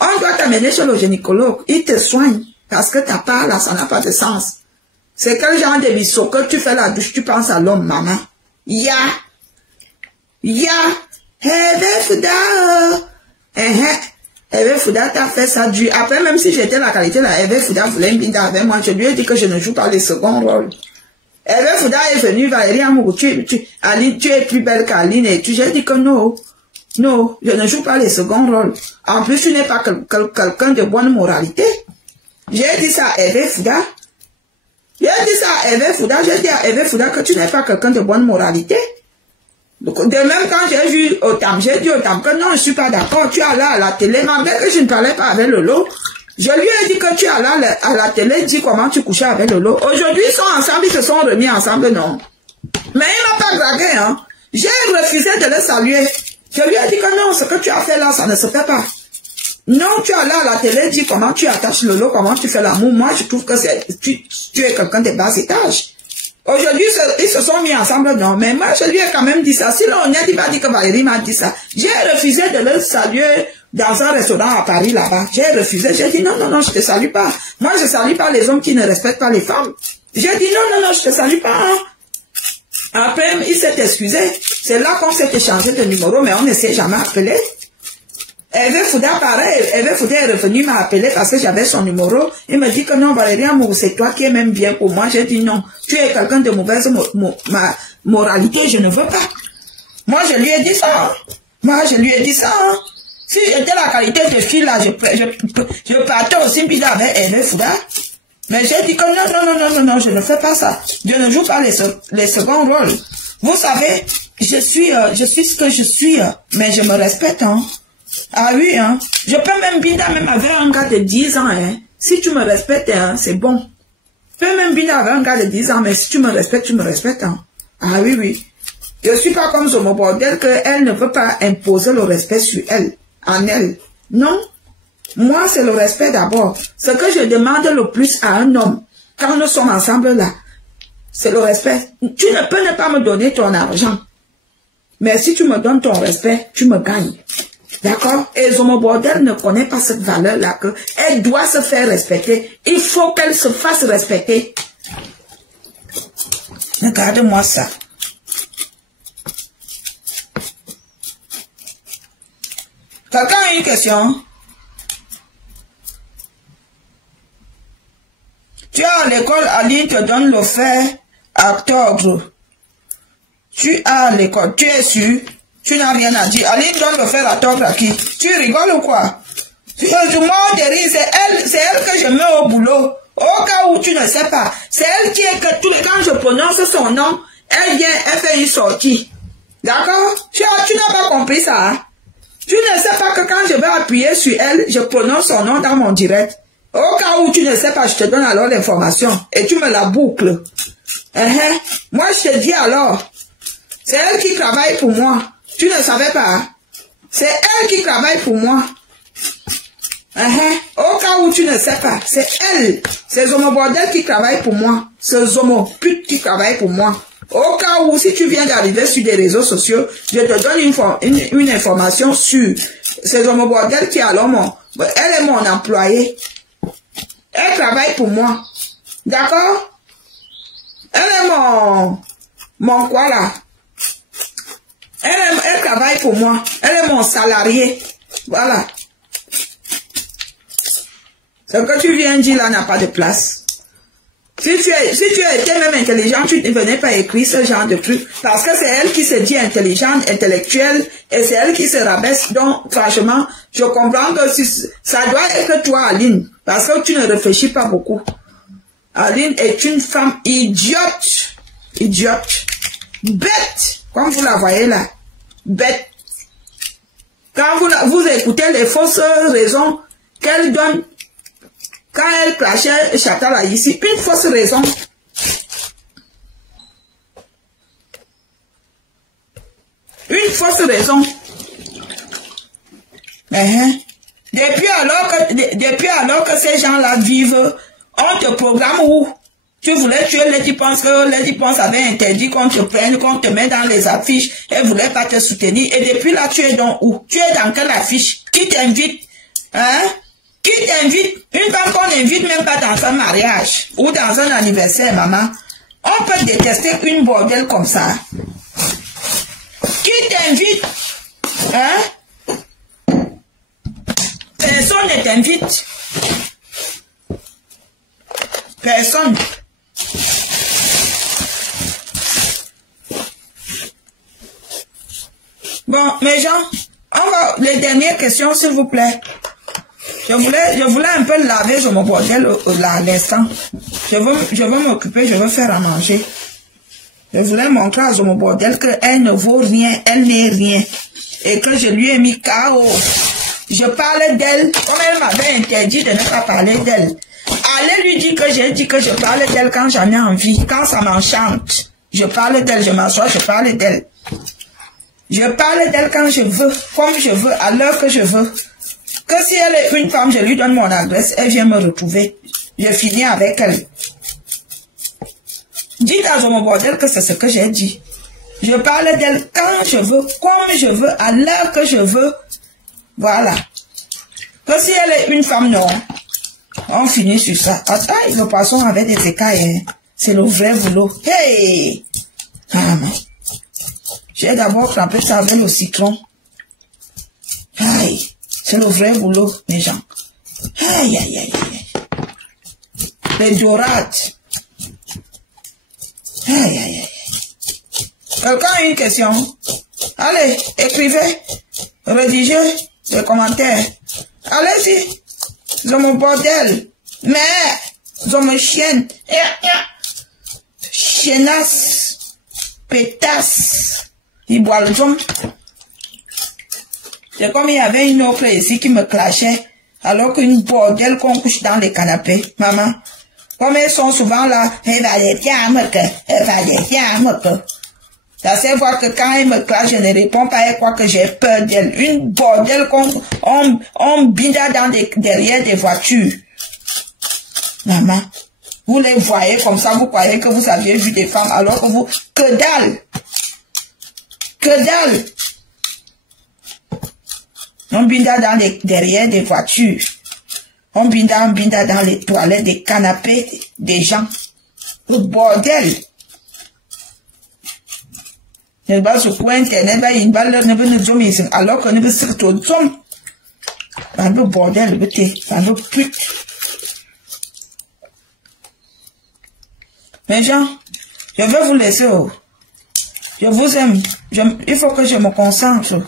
On doit t'amener chez le gynécologue. Il te soigne. Parce que ta part là, ça n'a pas de sens. C'est quel genre de bisou que tu fais la douche, tu penses à l'homme, maman. Hervé Fouda t'a fait ça du. Après, même si j'étais la qualité là, Hervé Fouda voulait me binda avec moi. Je lui ai dit que je ne joue pas les seconds rôles. Hervé Fouda est venu, Valérie Amourou, Aline, tu es plus belle qu'Aline et j'ai dit que non. Non, je ne joue pas les seconds rôles. En plus, tu n'es pas quelqu'un de bonne moralité. J'ai dit ça à Hervé Fouda. J'ai dit ça à Hervé Fouda. J'ai dit à Hervé Fouda que tu n'es pas quelqu'un de bonne moralité. Donc, de même quand j'ai vu Otam, j'ai dit Otam que non, je suis pas d'accord. Tu es là à la télé, malgré que je ne parlais pas avec Lolo. Je lui ai dit que tu es là à la télé, dis comment tu couchais avec Lolo. Aujourd'hui, ils sont ensemble, ils se sont remis ensemble, non. Mais il m'a pas dragué, hein. J'ai refusé de le saluer. Je lui ai dit que non, ce que tu as fait là, ça ne se fait pas. Non, tu es là à la télé, dis comment tu attaches Lolo, comment tu fais l'amour. Moi, je trouve que tu es quelqu'un de bas étage. Aujourd'hui, ils se sont mis ensemble, non. Mais moi, je lui ai quand même dit ça. Si l'honnête, il m'a dit que Valérie m'a dit ça. J'ai refusé de le saluer dans un restaurant à Paris, là-bas. J'ai refusé. J'ai dit non, non, non, je te salue pas. Moi, je salue pas les hommes qui ne respectent pas les femmes. J'ai dit non, non, non, je te salue pas. Hein. Après, il s'est excusé. C'est là qu'on s'est échangé de numéro, mais on ne s'est jamais appelé. Hervé Fouda, pareil. Hervé Fouda est revenu m'appeler parce que j'avais son numéro. Il me dit que non, Valérie Amourou, c'est toi qui es même bien pour moi. J'ai dit non. Tu es quelqu'un de mauvaise moralité, je ne veux pas. Moi, je lui ai dit ça. Hein. Moi, je lui ai dit ça. Hein. Si j'étais la qualité de fille là, je partais aussi bizarre avec Hervé Fouda. Mais j'ai dit que non, non, non, non, non, non, je ne fais pas ça. Je ne joue pas les seconds rôles. Vous savez, je suis ce que je suis, mais je me respecte, hein. Ah oui, hein. Je peux même binda même avec un gars de 10 ans, hein. Si tu me respectes, hein, c'est bon. Je peux même binda avec un gars de 10 ans, mais si tu me respectes, hein. Ah oui, oui. Je suis pas comme Zomo Bordel qu'elle ne veut pas imposer le respect sur elle, en elle. Non. Moi, c'est le respect d'abord. Ce que je demande le plus à un homme, quand nous sommes ensemble là, c'est le respect. Tu ne peux ne pas me donner ton argent. Mais si tu me donnes ton respect, tu me gagnes. D'accord? Et Zomo Bordel ne connaît pas cette valeur-là que elle doit se faire respecter. Il faut qu'elle se fasse respecter. Regarde-moi ça. Quelqu'un a une question? Tu es à l'école, Aline te donne le fait à octobre. Tu es à l'école, tu es sûr? Tu n'as rien à dire. Aline donne le fer à tordre à qui? Tu rigoles ou quoi? Je mords de rire. C'est elle que je mets au boulot. Au cas où tu ne sais pas. C'est elle qui est que quand je prononce son nom, elle vient, elle fait une sortie. D'accord? Tu n'as pas compris ça. Hein? Tu ne sais pas que quand je vais appuyer sur elle, je prononce son nom dans mon direct. Au cas où tu ne sais pas, je te donne alors l'information. Et tu me la boucles. Moi, je te dis alors. C'est elle qui travaille pour moi. Tu ne savais pas. C'est elle qui travaille pour moi. Au cas où tu ne sais pas, c'est elle, ces homobordels qui travaillent pour moi, ces homoputes qui travaillent pour moi. Au cas où, si tu viens d'arriver sur des réseaux sociaux, je te donne une information sur ces homobordels qui alors elle est mon employée. Elle travaille pour moi. D'accord? Elle est mon quoi là? Elle travaille pour moi. Elle est mon salarié. Voilà. Ce que tu viens dire là n'a pas de place. Si tu étais même intelligent, tu ne venais pas écrire ce genre de truc. Parce que c'est elle qui se dit intelligente, intellectuelle, et c'est elle qui se rabaisse. Donc, franchement, je comprends que ça doit être toi, Aline. Parce que tu ne réfléchis pas beaucoup. Aline est une femme idiote. Idiote. Bête. Comme vous la voyez là. Bête. Quand vous écoutez les fausses raisons qu'elle donne, quand elle clashait Chatala ici, une fausse raison. Une fausse raison. Depuis alors que ces gens-là vivent, on te programme où tu voulais tuer Lady Ponce, que Lady Ponce avait interdit qu'on te prenne, qu'on te mette dans les affiches, elle voulait pas te soutenir. Et depuis là, tu es dans où? Tu es dans quelle affiche? Qui t'invite? Hein? Qui t'invite? Une femme qu'on n'invite même pas dans un mariage ou dans un anniversaire, maman. On peut détester une bordel comme ça. Qui t'invite? Hein? Personne ne t'invite. Personne. Bon, mes gens, les dernières questions, s'il vous plaît. Je voulais un peu laver mon bordel à l'instant. Je veux m'occuper, je veux faire à manger. Je voulais montrer à mon bordel qu'elle ne vaut rien, elle n'est rien. Et que je lui ai mis KO. Je parlais d'elle, comme elle m'avait interdit de ne pas parler d'elle. Allez lui dire que j'ai dit que je parlais d'elle quand j'en ai envie, quand ça m'enchante. Je parle d'elle, je m'assois, je parle d'elle. Je parle d'elle quand je veux, comme je veux, à l'heure que je veux. Que si elle est une femme, je lui donne mon adresse, elle vient me retrouver. Je finis avec elle. Dites à mon bordel que c'est ce que j'ai dit. Je parle d'elle quand je veux, comme je veux, à l'heure que je veux. Voilà. Que si elle est une femme, non. On finit sur ça. Attends, le poisson avec des écailles. Hein. C'est le vrai boulot. Hey! Ah, j'ai d'abord trempé ça avec le citron. Aïe! C'est le vrai boulot, mes gens. Aïe, aïe, aïe, aïe. Les dorades. Aïe, aïe, aïe. Quelqu'un a une question? Allez, écrivez, rédigez les commentaires. Allez-y. Ils ont mon bordel. Mais, ils ont mon chienne. Chienasse. Pétasse. Ils boivent le jaune. C'est comme il y avait une autre ici qui me clashait, alors qu'une bordel qu'on couche dans les canapés, maman. Comme elles sont souvent là, elle va les ça c'est voir que quand elle me clash, je ne réponds pas, elle croit que j'ai peur d'elle. Une bordel qu'on bida derrière des voitures. Maman, vous les voyez comme ça, vous croyez que vous aviez vu des femmes, alors que vous, que dalle. Que dalle. On binda derrière des voitures. On binda dans les toilettes, des canapés des gens. Le bordel. Ne va se coin internet, il va ne zoom alors que ne veut se zoom. Dans le bordel, dans le pute. Mais gens, je vais vous laisser. Je vous aime. Il faut que je me concentre.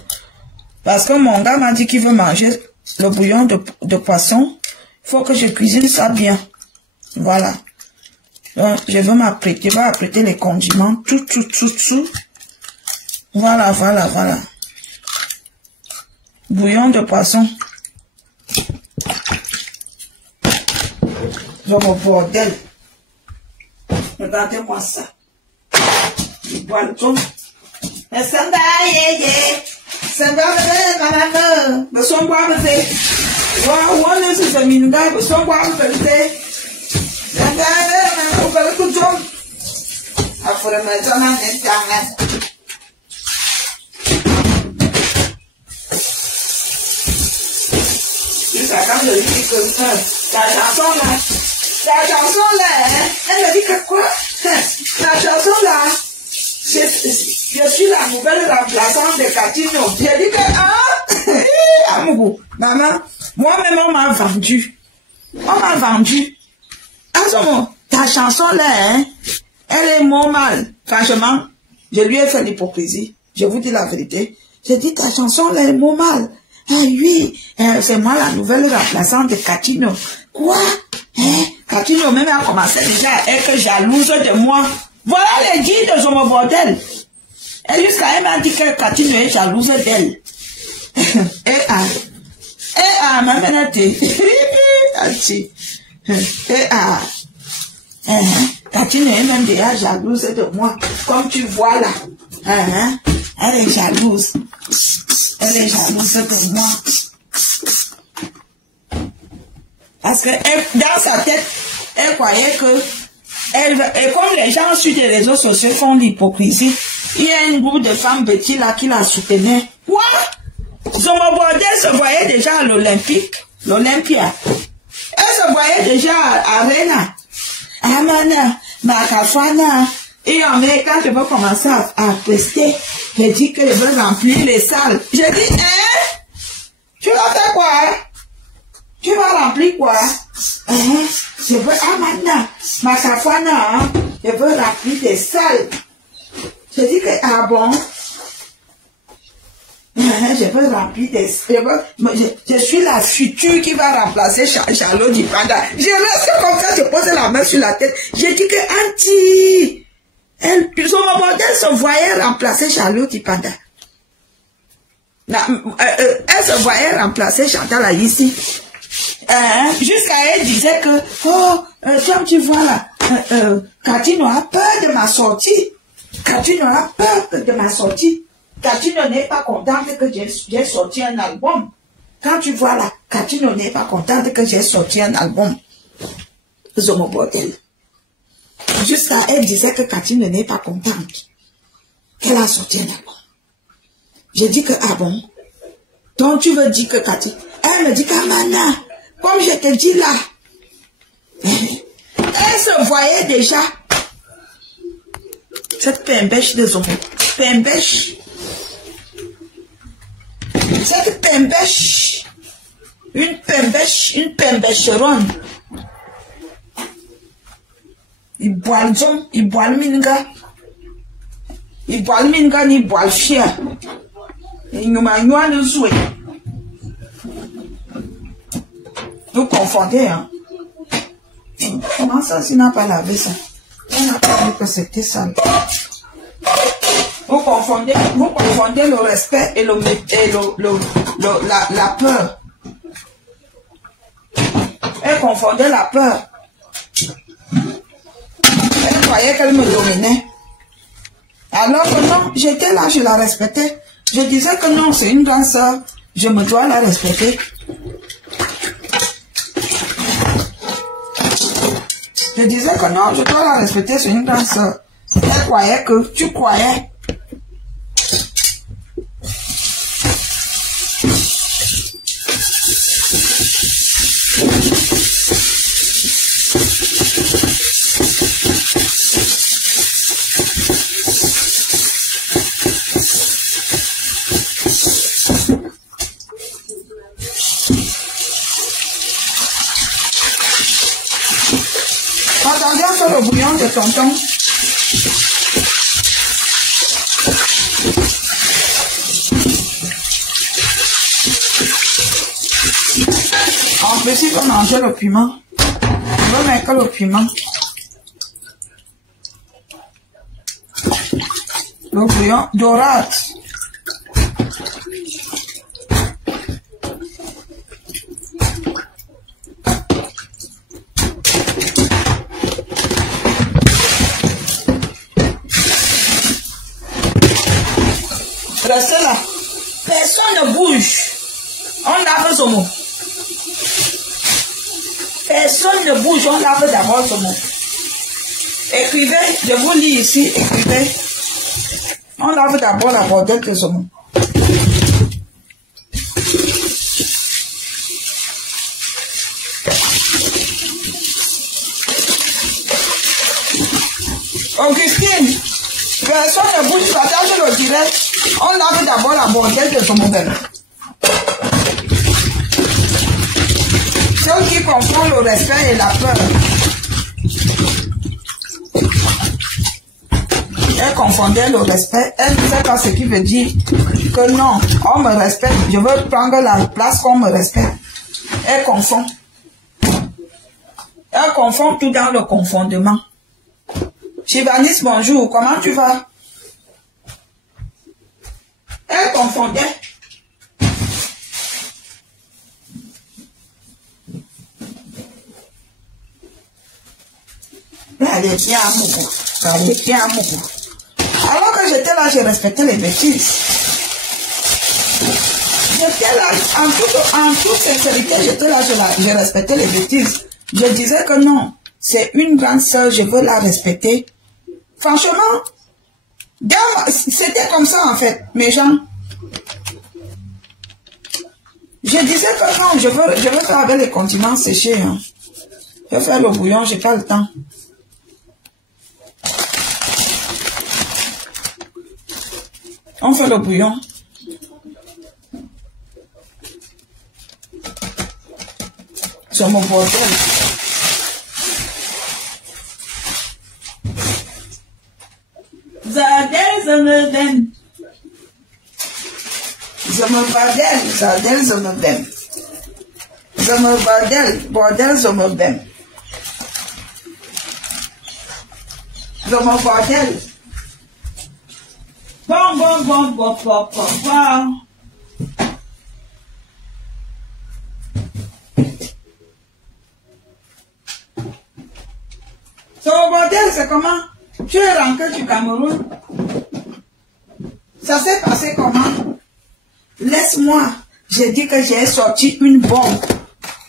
Parce que mon gars m'a dit qu'il veut manger le bouillon de poisson. Il faut que je cuisine ça bien. Voilà. Donc, je vais m'apprêter. Je vais apprêter les condiments. Tout. Voilà. Bouillon de poisson. Je me bordel. Regardez-moi ça. Je bois le jaune. C'est pas vrai, madame. Me sont boire bébé. Wow, on est sur ce minga, me sont boire bébé. C'est pas vrai, madame. On va le coup de job. Faut le mettre en internet. Jusqu'à quand je dis que ta chanson là, hein, elle me dit que quoi? La chanson là, je suis la nouvelle remplaçante de Catino. J'ai dit que, Amougou, maman, moi-même on m'a vendu. On m'a vendu. Ah, ta chanson là, hein, elle est mon mal. Franchement, je lui ai fait l'hypocrisie. Je vous dis la vérité. J'ai dit, ta chanson là est mon mal. Ah oui, c'est moi la nouvelle remplaçante de Catino. Quoi? Catino même a commencé déjà à être jalouse de moi. Voilà les guides de son bordel. Et jusqu'à elle m'a dit que Catino est jalouse d'elle. Maman t'es. Catino est même déjà jalouse de moi. Comme tu vois là. Elle est jalouse. Elle est jalouse de moi. Parce que dans sa tête, elle croyait que, et comme les gens sur les réseaux sociaux font l'hypocrisie, il y a un groupe de femmes petits là qui la soutenaient. Quoi? Son bordel se voyait déjà à l'Olympia. Elle se voyait déjà à Arena. Amana, Makafana. Et en mai, quand je veux commencer à tester, j'ai dit que je veux remplir les salles. J'ai dit, tu vas faire quoi? Tu vas remplir quoi? Je veux, Amanda, Makafana, je veux remplir des salles. J'ai dit que, bon? Je veux remplir des salles. Je suis la future qui va remplacer Charlotte Dipanda. Je reste comme ça, je pose la main sur la tête. J'ai dit que, Auntie, son modèle se voyait remplacer Charlotte Dipanda. Elle se voyait remplacer Chantal ici. Jusqu'à elle disait que, comme tu vois là, Catino a peur de ma sortie. Catino a peur de ma sortie. Catino n'est pas contente que j'ai sorti un album. Quand tu vois là, Catino n'est pas contente que j'ai sorti un album. Zomo bordel. Jusqu'à elle disait que Catino n'est pas contente qu'elle a sorti un album. J'ai dit que, bon, donc tu veux dire que Catino, elle me dit qu'Amana, comme je te dis là, elle se voyait déjà, cette pembèche de Zomo, pembèche, cette pembèche, une pembècheronne. Il boit le zon, il boit le minga. Il boit le minga, il boit le chien. Il nous m'a le zoué. Vous confondez, hein? Comment ça, s'il n'a pas lavé ça? On n'a pas vu que c'était sale. Vous confondez le respect et la peur. Elle confondait la peur. Elle croyait qu'elle me dominait. Alors que non, j'étais là, je la respectais. Je disais que non, c'est une grande sœur, je me dois la respecter. Je disais que non, je dois la respecter, c'est une grande sœur. Elle croyait que tu croyais. Attendez le bouillon de tonton. En plus, il faut manger le piment. On va mettre le piment. Le bouillon dorade. Restez là. ne bouge. On lave son mot. Personne ne bouge, on lave d'abord son mot. Écrivez, je vous lis ici, écrivez. On lave d'abord la bordelle de son mot. Augustine, personne ne bouge, partage le direct. On lave d'abord la bordelle de son modèle. Ceux qui confondent le respect et la peur. Elle confondait le respect. Elle ne sait pas ce qui veut dire que non, on me respecte. Je veux prendre la place qu'on me respecte. Elle confond. Elle confond tout dans le confondement. Chivanis, bonjour, comment tu vas? Elle confondait. Elle est bien amoureux. Elle est bien amoureux. Alors que j'étais là, je respectais les bêtises. J'étais là, en toute sincérité, j'étais là, je respectais les bêtises. Je disais que non, c'est une grande sœur, je veux la respecter. Franchement, c'était comme ça en fait, mes gens. Je disais que non, je veux faire avec les condiments séchés. Hein. Je vais faire le bouillon, j'ai pas le temps. On fait le bouillon. Sur mon bordel. Zadel, je me donne. Je me bordel, zadel, je me donne. Je me bordel, je me donne. Je me bordel. Bon. Son bordel, c'est comment? Tu es rentré du Cameroun. Ça s'est passé comment? Laisse-moi. J'ai dit que j'ai sorti une bombe.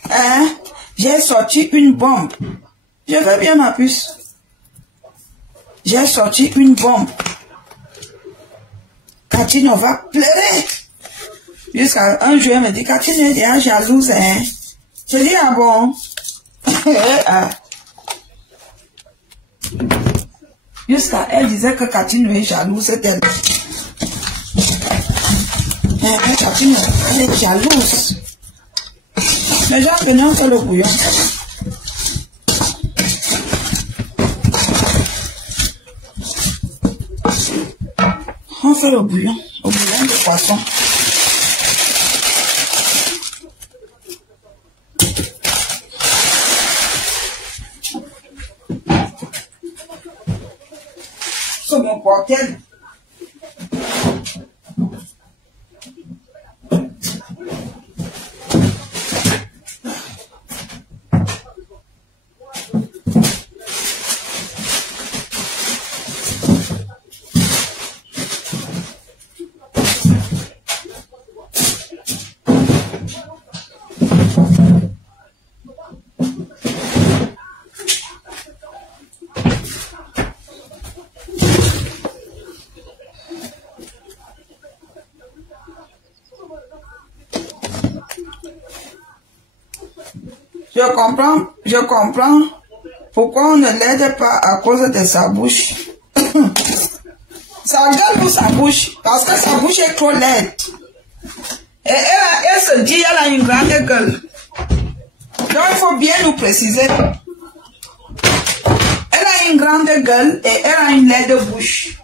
Hein? J'ai sorti une bombe. Je veux bien ma puce. J'ai sorti une bombe. Catine va pleurer. Jusqu'à un jour, elle me dit, Catine est déjà jalouse, hein. Je dis, ah bon? Jusqu'à elle disait que Catine est jalouse d'elle. Catine, elle est jalouse. Les gens venaient, on fait le bouillon. On fait le bouillon de poisson. Sur mon bordel. Je comprends pourquoi on ne l'aide pas à cause de sa bouche. Sa gueule ou sa bouche, parce que sa bouche est trop laide. Et elle se dit, elle a une grande gueule. Donc il faut bien nous préciser. Elle a une grande gueule et elle a une laide bouche.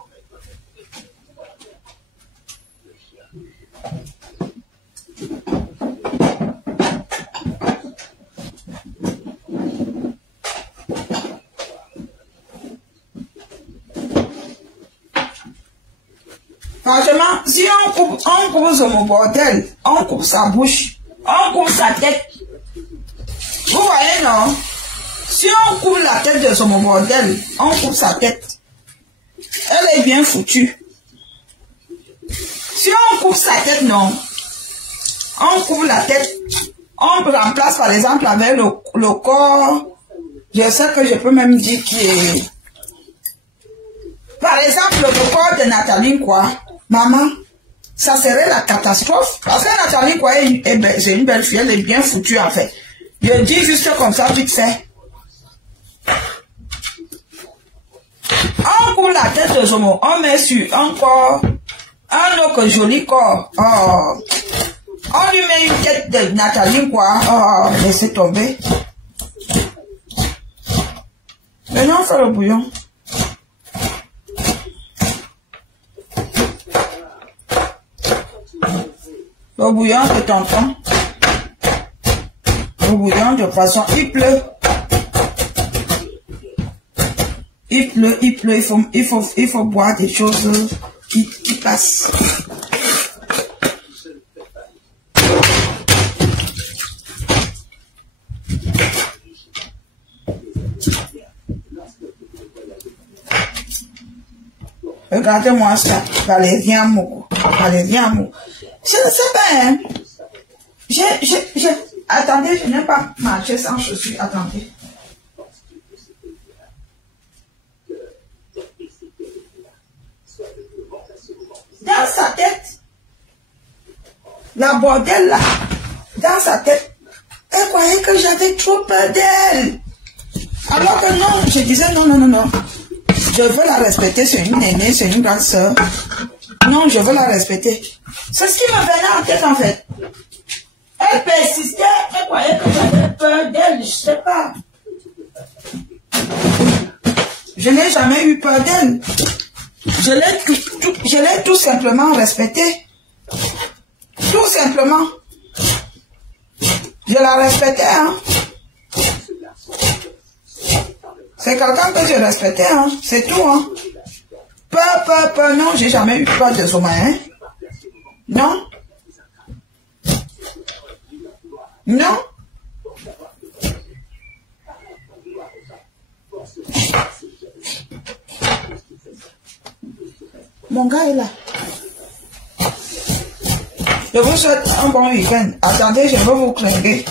Franchement, si on coupe son bordel, on coupe sa bouche, on coupe sa tête. Vous voyez, non? Si on coupe la tête de son bordel, on coupe sa tête. Elle est bien foutue. Si on coupe sa tête, non. On couvre la tête. On remplace par exemple avec le corps. Je sais que je peux même dire qui est... Par exemple, le corps de Nathalie quoi. Maman, ça serait la catastrophe. Parce que Nathalie quoi, c'est une belle fille, elle est bien foutue en fait. Je dis juste comme ça, vite fait. On couvre la tête de Zomo, on met sur un corps, un autre joli corps. Oh. On lui met une tête de Nathalie quoi. Oh, laissez tomber. Maintenant, on fait le bouillon. Le bouillon de tonton. Le bouillon de poisson. Il pleut. Il pleut, il faut boire des choses qui passent. Regardez-moi ça, Valérien Mou. Valérien Mou. Je ne sais pas, hein. Attendez, je n'ai pas marché sans chaussures. Attendez. Dans sa tête, la bordelle là, dans sa tête, elle croyait que j'avais trop peur d'elle. Alors que non, je disais non. Je veux la respecter, c'est une aînée, c'est une grande soeur. Non, je veux la respecter. C'est ce qui me venait en tête en fait. Elle persistait, elle croyait que j'avais peur d'elle, je sais pas. Je n'ai jamais eu peur d'elle. Je l'ai tout simplement respectée. Tout simplement. Je la respectais, hein. C'est quelqu'un que je respectais, hein. C'est tout, hein. Peur, non, j'ai jamais eu peur de Zoma, hein. Non. Non. Mon gars est là. Je vous souhaite un bon week-end. Attendez, je vais vous clinguer.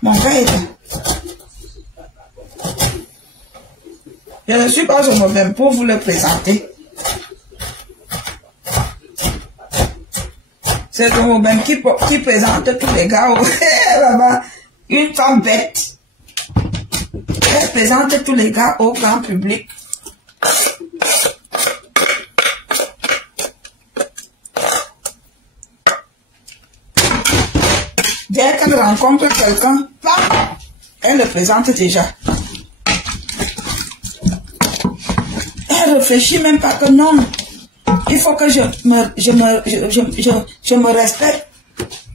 Mon gars est là. Je ne suis pas au mauvais pour vous le présenter. C'est le mauvais qui présente tous les gars. Une femme bête. Elle présente tous les gars au grand public. Dès qu'elle rencontre quelqu'un, elle le présente déjà. Elle réfléchit même pas que non. Il faut que je me respecte.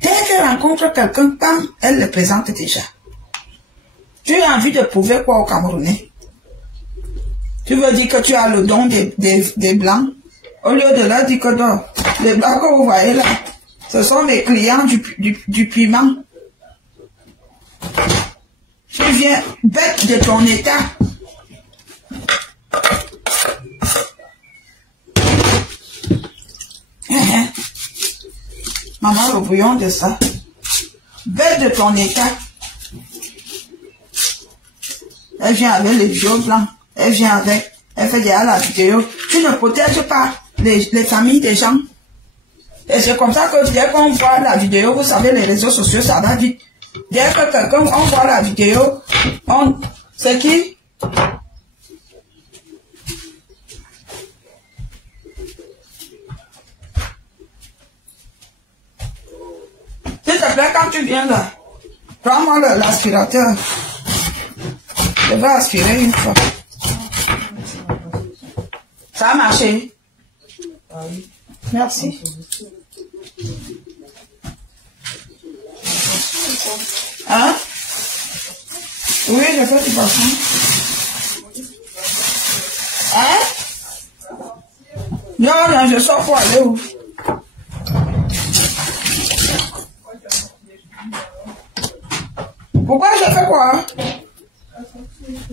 Dès qu'elle rencontre quelqu'un, elle le présente déjà. Tu as envie de prouver quoi aux Camerounais? Tu veux dire que tu as le don des Blancs? Au lieu de leur dire que non, les Blancs que vous voyez là, ce sont mes clients du piment. Tu viens bête de ton état. Maman, le bouillon de ça. Bête de ton état. Elle vient avec les vieux blancs. Elle vient avec. Elle fait déjà la vidéo. Tu ne protèges pas les familles des gens. Et c'est comme ça que dès qu'on voit la vidéo, vous savez, les réseaux sociaux, ça va vite. Dès que quelqu'un, on voit la vidéo, c'est qui? S'il te plaît, quand tu viens là, prends-moi l'aspirateur. Je vais aspirer une fois. Ça a marché? Merci. Hein? Oui, je fais du poisson. Hein? Non, je sors pour aller où? Pourquoi je fais quoi?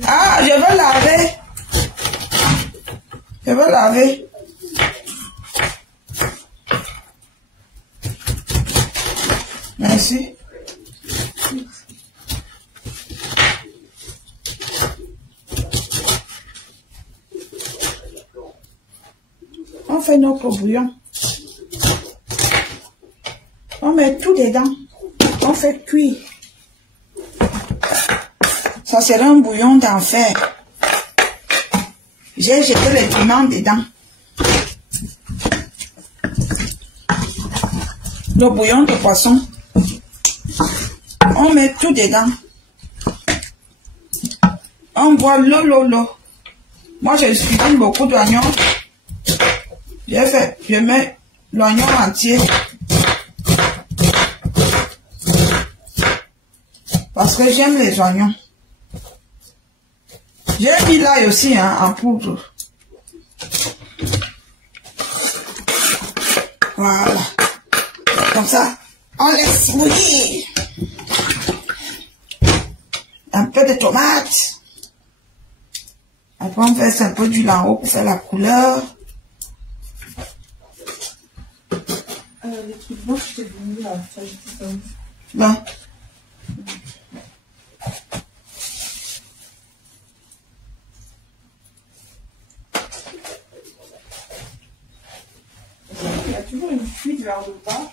Ah, je veux laver. Je veux laver. sûr. On fait notre bouillon. On met tout dedans. On fait cuire. Ça sera un bouillon d'enfer. J'ai jeté les piments dedans. Le bouillon de poisson. On met tout dedans. On boit l'eau. Moi, je cuisine beaucoup d'oignons. Je mets l'oignon entier. Parce que j'aime les oignons. J'ai mis l'ail aussi hein, en poudre. Voilà. Comme ça, on laisse bouillir. Un peu de tomate. Après, on fait un peu d'huile en haut pour faire la couleur. Les trucs blancs, je t'ai donné là. Là. Il y a toujours une fuite vers le bas.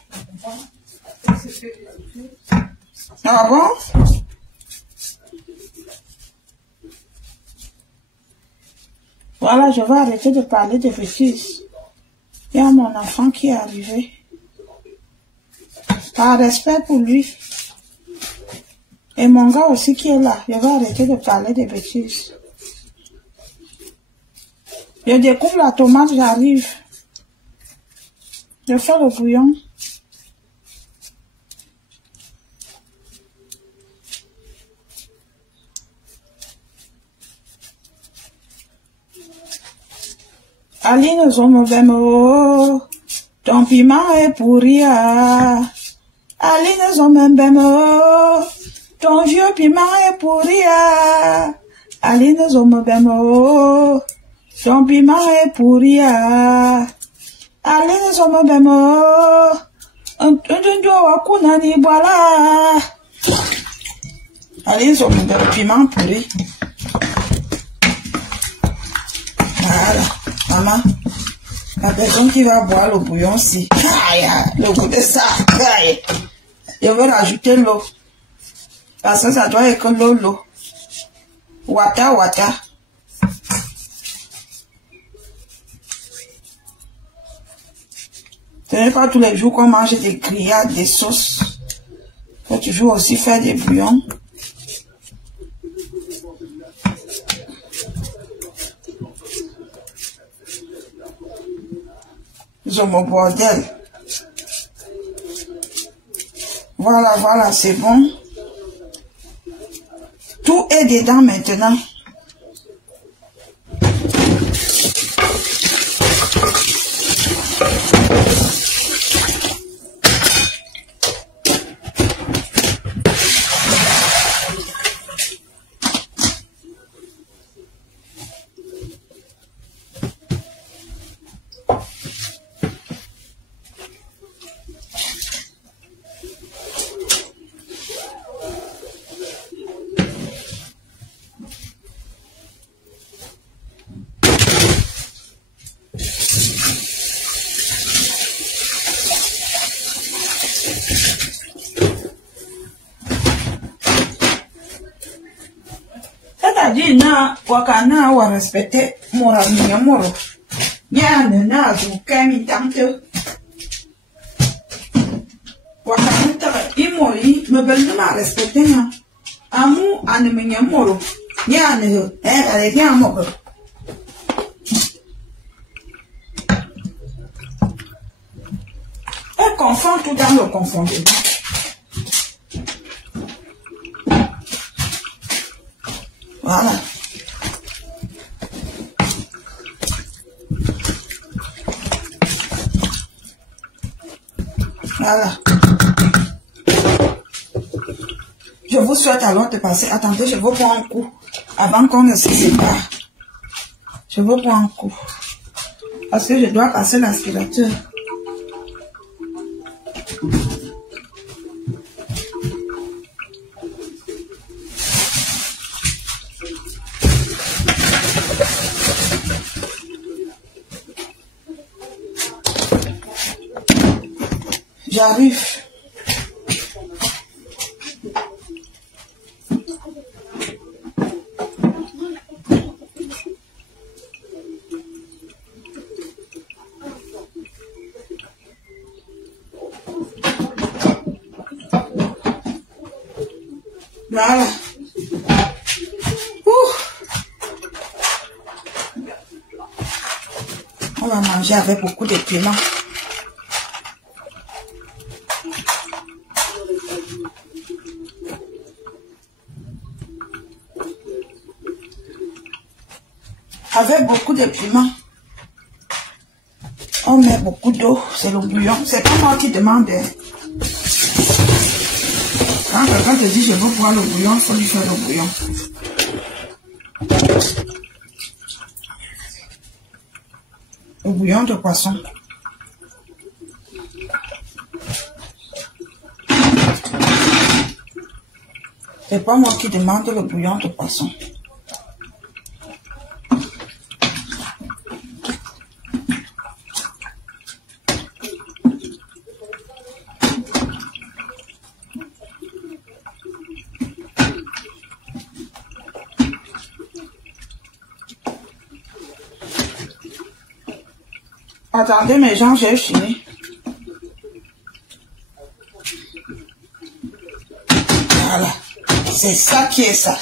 Ah bon? Voilà, je vais arrêter de parler de bêtises. Il y a mon enfant qui est arrivé. Par respect pour lui. Et mon gars aussi qui est là. Je vais arrêter de parler de bêtises. Je découpe la tomate, j'arrive. Je fais le bouillon. Aline Zomobemo, ton piment est pourri. Aline Zomobemo, ton vieux piment est pourri. Aline Zomobemo, ton piment est pourri. Aline Zomobemo, voilà. Aline Zomobemo, piment pourri. Voilà. Maman, la personne qui va boire le bouillon, si le goût de ça, je vais rajouter l'eau. Parce que ça doit être que l'eau. Wata. Ce n'est pas tous les jours qu'on mange des grillades, des sauces. Il faut toujours aussi faire des bouillons. Mon bordel. Voilà, c'est bon. Tout est dedans maintenant. C'est-à-dire, wakana wa respecter mon ami moro. Yana na zu kami tante. Wakana ta imori me belle ma respecter na. Amu aneminya moro. Yana allez viens moro. On confond tout dans le confondé. Voilà. Voilà. Je vous souhaite alors de passer. Attendez, je vous prends un coup. Avant qu'on ne se sépare. Je vous prends un coup. Parce que je dois passer l'aspirateur. J'arrive. Voilà. On va manger avec beaucoup de piment. Avec beaucoup de piment. On met beaucoup d'eau, c'est le bouillon. C'est pas moi qui demande. Quand quelqu'un te dit je veux boire le bouillon, il faut lui faire le bouillon. Le bouillon de poisson. C'est pas moi qui demande le bouillon de poisson. Attendez mes gens, j'ai fini. Voilà. C'est ça qui est ça.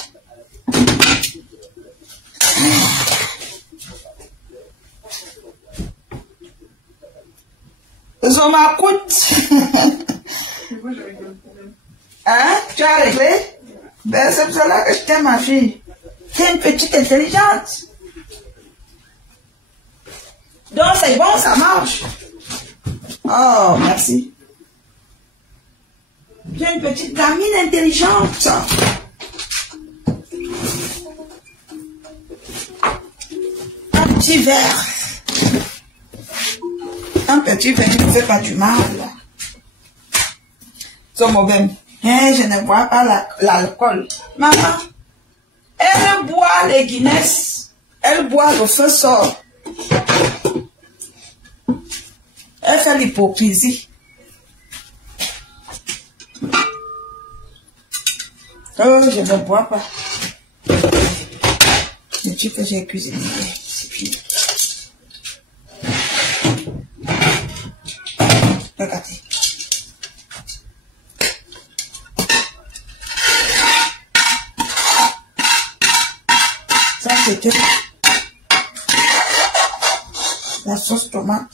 Ça m'écoute. Hein? Tu as réglé? Ben, c'est pour cela que je t'aime, ma fille. Tu es une petite intelligente. Donc c'est bon, ça marche. Oh, merci. Tu es une petite gamine intelligente. Un petit verre. Un petit verre ne fait pas du mal. C'est mauvais. Je ne bois pas l'alcool. Maman, elle boit les Guinness. Elle boit le feu sort. Elle fait l'hypocrisie. Oh, je ne bois pas. Le truc que j'ai cuisiné, c'est fini. Regardez. Ça, c'était la sauce tomate.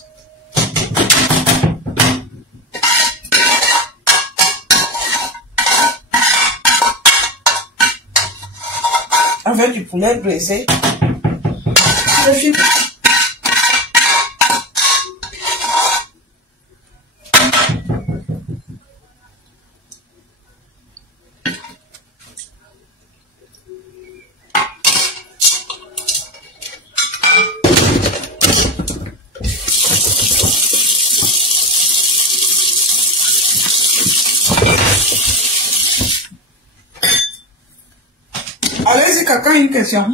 Avec du poulet braisé. Le film. Allez-y, quelqu'un a une question.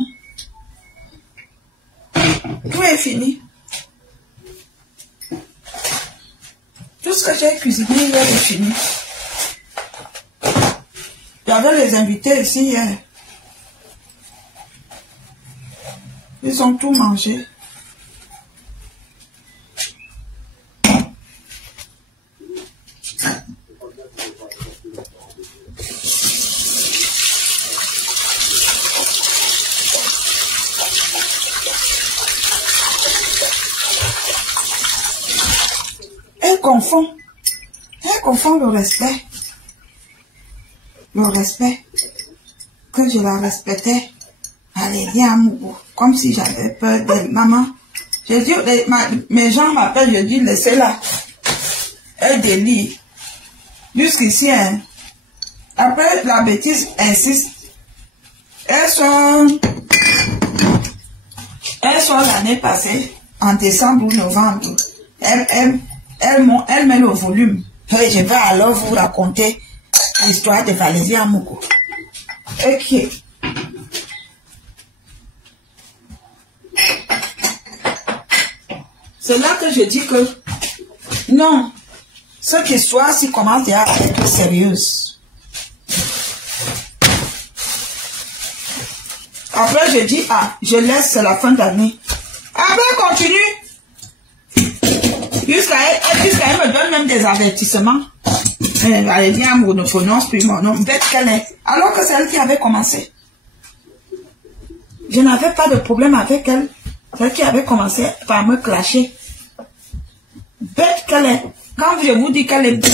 Tout est fini. Tout ce que j'ai cuisiné hier est fini. J'avais les invités ici hier. Ils ont tout mangé. Elle confond le respect. Le respect que je la respectais. Allez, viens à Mougou. Comme si j'avais peur d'elle. Maman, je dis, mes gens m'appellent, je dis, laissez-la. Elle délie. Jusqu'ici, hein. Après, la bêtise insiste. Elles sont l'année passée, en décembre ou novembre. Elle met le volume. Et je vais alors vous raconter l'histoire de Valérie Amougou. Ok. C'est là que je dis que non, Cette histoire-ci commence déjà à être sérieuse. Après, je dis, ah, je laisse la fin d'année. Après, continue. Jusqu'à elle me donne même des avertissements. Elle vient, on ne prononce plus mon nom. Bête qu'elle est. Alors que c'est elle qui avait commencé. Je n'avais pas de problème avec elle. C'est elle qui avait commencé par me clasher. Bête qu'elle est. Quand je vous dis qu'elle est...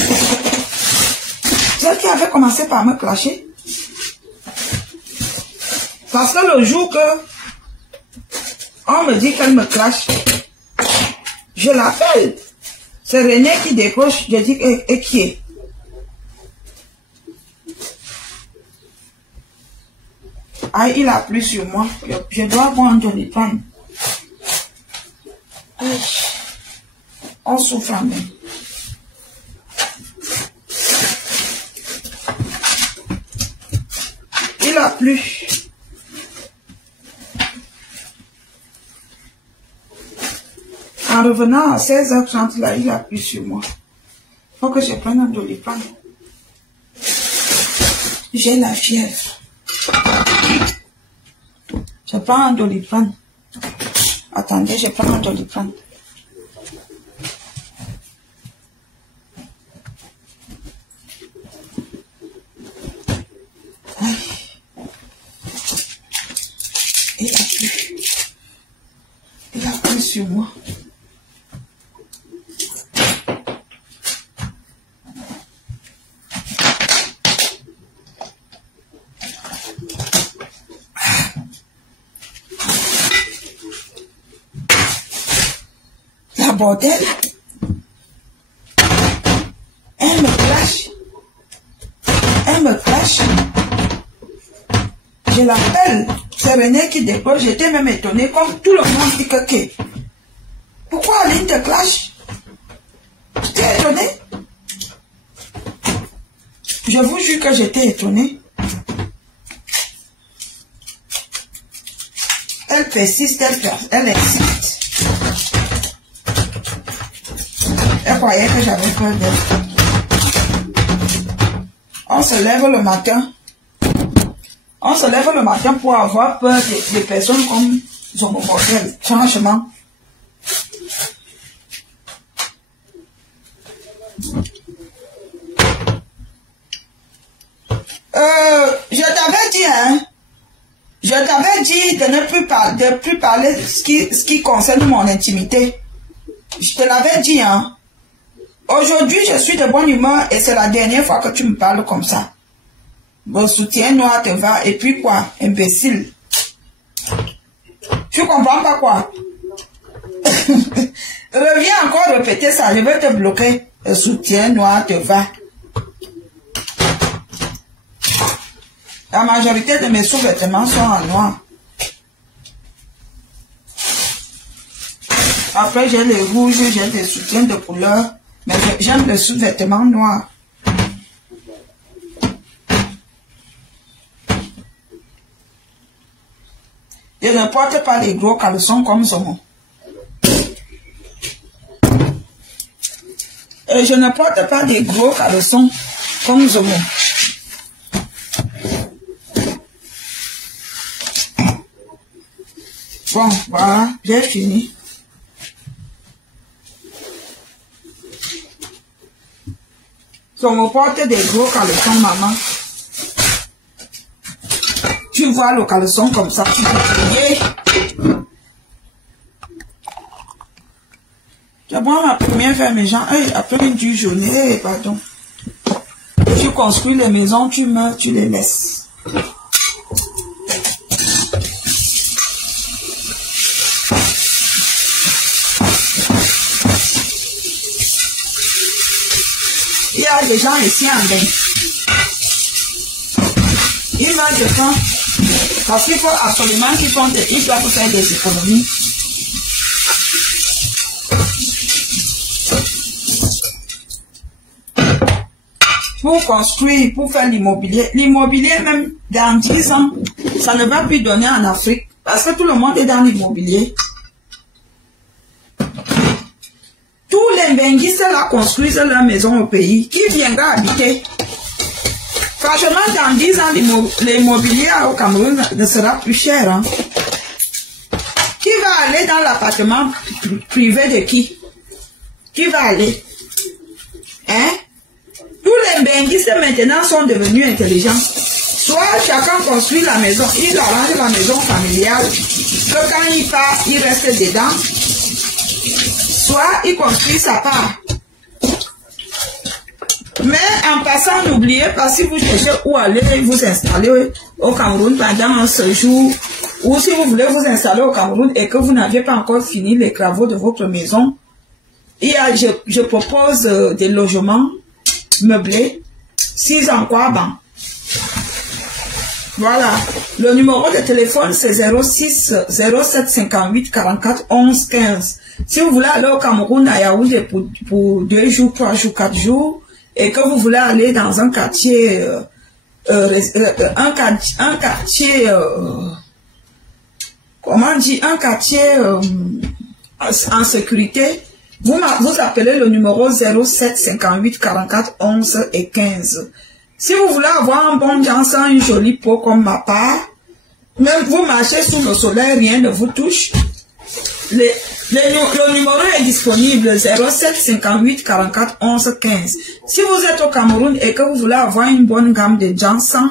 C'est elle qui avait commencé par me clasher. Parce que le jour que on me dit qu'elle me clash, je l'appelle. C'est René qui décroche. Je dis, et qui est? Ah, il a plu sur moi. Je dois boire un Doliprane. On souffre en même. Il a plu. En revenant à 16h30, là, il a plu sur moi. Il faut que je prenne un Doliprane. J'ai la fièvre. Je prends un Doliprane. Attendez, je prends un Doliprane. Il a plu sur moi. La bordel. Elle me clash. Elle me clash. Je l'appelle. C'est René qui dépose. J'étais même étonnée, comme tout le monde dit que... Pourquoi Aline te clash? J'étais étonnée. Je vous jure que j'étais étonnée. Elle persiste, elle insiste. Elle croyait que j'avais peur d'elle. On se lève le matin. On se lève le matin pour avoir peur des personnes comme Zomo Bordel. Franchement. Je t'avais dit, hein. Je t'avais dit de ne plus parler ce qui concerne mon intimité. Je te l'avais dit, hein. Aujourd'hui, je suis de bonne humeur et c'est la dernière fois que tu me parles comme ça. Mon soutien noir te va et puis quoi, imbécile? Tu comprends pas quoi? Reviens encore répéter ça, je vais te bloquer. Le soutien noir te va. La majorité de mes sous-vêtements sont en noir. Après, j'ai les rouges, j'ai des soutiens de couleur. Mais j'aime le sous-vêtement noir. Je ne porte pas les gros caleçons comme Zomo. Et je ne porte pas des gros caleçons comme Zomo. Bon, voilà, j'ai fini. Zomo porte des gros caleçons, maman. Tu vois le caleçon comme ça, tu peux crier. Je prends ma première ferme-gens, après une dure journée, pardon. Tu construis les maisons, tu meurs, tu les laisses. Il y a des gens ici en bain. Ils veulent de temps. Parce qu'il faut absolument qu'ils doivent faire des économies. Pour construire, pour faire l'immobilier. L'immobilier, même dans 10 ans, ça ne va plus donner en Afrique. Parce que tout le monde est dans l'immobilier. Tous les Mbenguistes là construisent leur maison au pays, qui viendra habiter? Franchement, dans 10 ans, l'immobilier au Cameroun ne sera plus cher. Hein? Qui va aller dans l'appartement privé de qui? Qui va aller? Hein? Tous les Mbenguistes maintenant sont devenus intelligents. Soit chacun construit la maison, il arrange la maison familiale, que quand il part, il reste dedans. Soit il construit sa part. Mais en passant, n'oubliez pas, si vous cherchez où aller vous installer au Cameroun pendant un séjour, ou si vous voulez vous installer au Cameroun et que vous n'aviez pas encore fini les travaux de votre maison, je propose des logements meublés, 6 ans quoi, ben. Voilà, le numéro de téléphone c'est 06 07 58 44 11 15. Si vous voulez aller au Cameroun à Yaoundé pour 2 jours, 3 jours, 4 jours, et que vous voulez aller dans un quartier, comment on dit, un quartier en sécurité, vous appelez le numéro 07 58 44 11 et 15. Si vous voulez avoir un bon janson, une jolie peau comme ma part, même vous marchez sous le soleil, rien ne vous touche. Le numéro est disponible 07 58 44 11 15. Si vous êtes au Cameroun et que vous voulez avoir une bonne gamme de janson,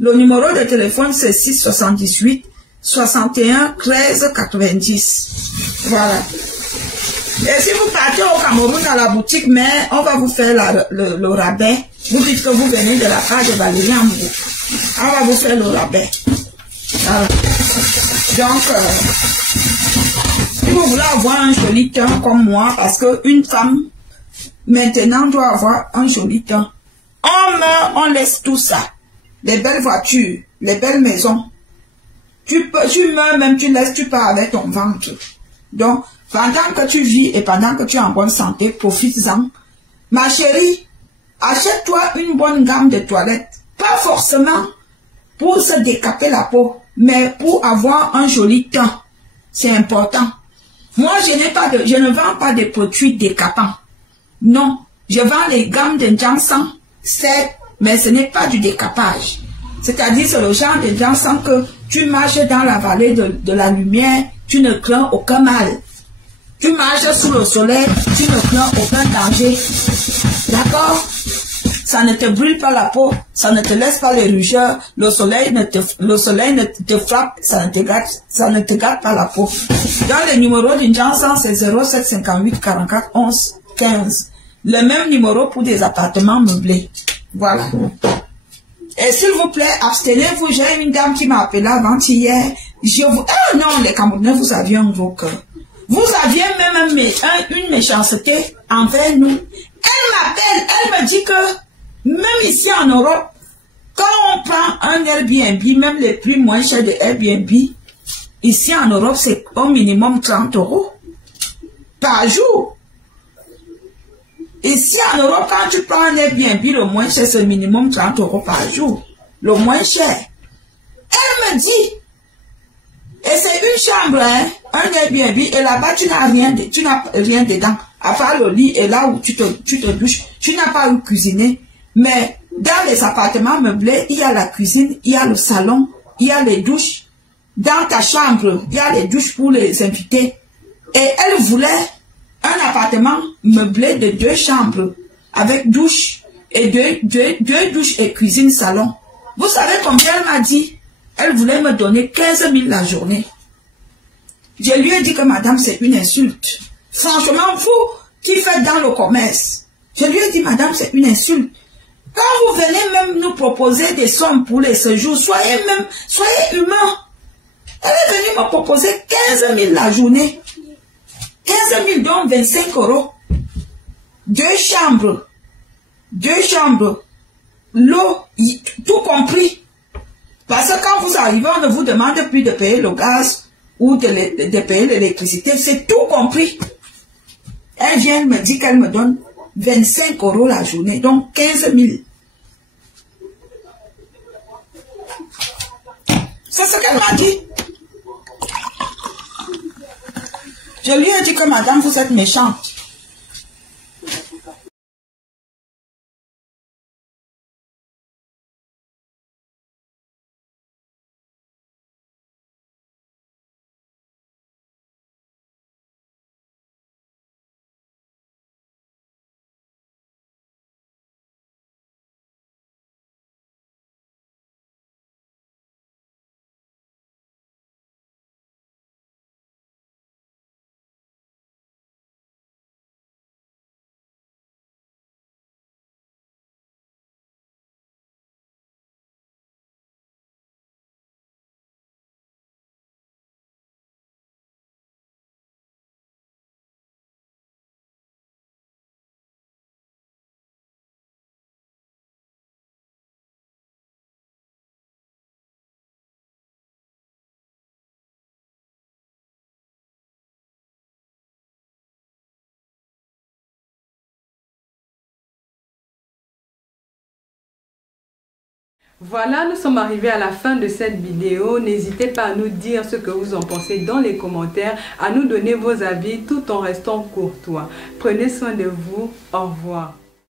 le numéro de téléphone c'est 6 78 61 13 90. Voilà. Et si vous partez au Cameroun à la boutique, mais on va vous faire le rabais. Vous dites que vous venez de la part de Valérie Ambou. On va vous faire le rabais. Voilà. Donc, si vous voulez avoir un joli teint comme moi, parce qu'une femme, maintenant, doit avoir un joli teint. On meurt, on laisse tout ça. Les belles voitures, les belles maisons. Tu meurs même, tu pars avec ton ventre. Donc, pendant que tu vis et pendant que tu es en bonne santé, profites-en. Ma chérie, achète-toi une bonne gamme de toilettes. Pas forcément pour se décaper la peau, mais pour avoir un joli teint. C'est important. Moi, je ne vends pas de produits décapants. Non, je vends les gammes de janson, mais ce n'est pas du décapage. C'est-à-dire, c'est le genre de janson que tu marches dans la vallée de la lumière, tu ne crains aucun mal. Tu marches sous le soleil, tu ne crains aucun danger. D'accord? Ça ne te brûle pas la peau, ça ne te laisse pas les rougeurs, le soleil ne te frappe, ça ne te gâte pas la peau. Dans le numéro d'une janson, c'est 07 58 44 11 15. Le même numéro pour des appartements meublés. Voilà. Et s'il vous plaît, abstenez-vous. J'ai une dame qui m'a appelé avant-hier. Ah non, les Camerounais, vous aviez un gros cœur. Vous aviez même une méchanceté envers nous. Elle m'appelle, elle me dit que même ici en Europe, quand on prend un Airbnb, même les prix moins chers de Airbnb, ici en Europe, c'est au minimum 30 € par jour. Ici en Europe, quand tu prends un Airbnb, le moins cher, c'est minimum 30 € par jour. Le moins cher. Elle me dit, et c'est une chambre, hein, un Airbnb, et là-bas, tu n'as rien dedans, à part le lit, et là où tu te douches, tu n'as pas où cuisiner. Mais dans les appartements meublés, il y a la cuisine, il y a le salon, il y a les douches. Dans ta chambre, il y a les douches pour les invités. Et elle voulait un appartement meublé de 2 chambres, avec douche, et deux douches et cuisine salon. Vous savez combien elle m'a dit? Elle voulait me donner 15 000 la journée. Je lui ai dit que madame, c'est une insulte. Franchement, vous qui faites dans le commerce, je lui ai dit, madame, c'est une insulte. Quand vous venez même nous proposer des sommes pour les séjours, soyez humain. Elle est venue me proposer 15 000 la journée. 15 000 donc 25 €. 2 chambres. 2 chambres. L'eau, tout compris. Parce que quand vous arrivez, on ne vous demande plus de payer le gaz ou de payer l'électricité. C'est tout compris. Elle vient me dire qu'elle me donne 25 € la journée, donc 15 000. C'est ce qu'elle m'a dit. Je lui ai dit que madame, vous êtes méchante. Voilà, nous sommes arrivés à la fin de cette vidéo. N'hésitez pas à nous dire ce que vous en pensez dans les commentaires, à nous donner vos avis tout en restant courtois. Prenez soin de vous. Au revoir.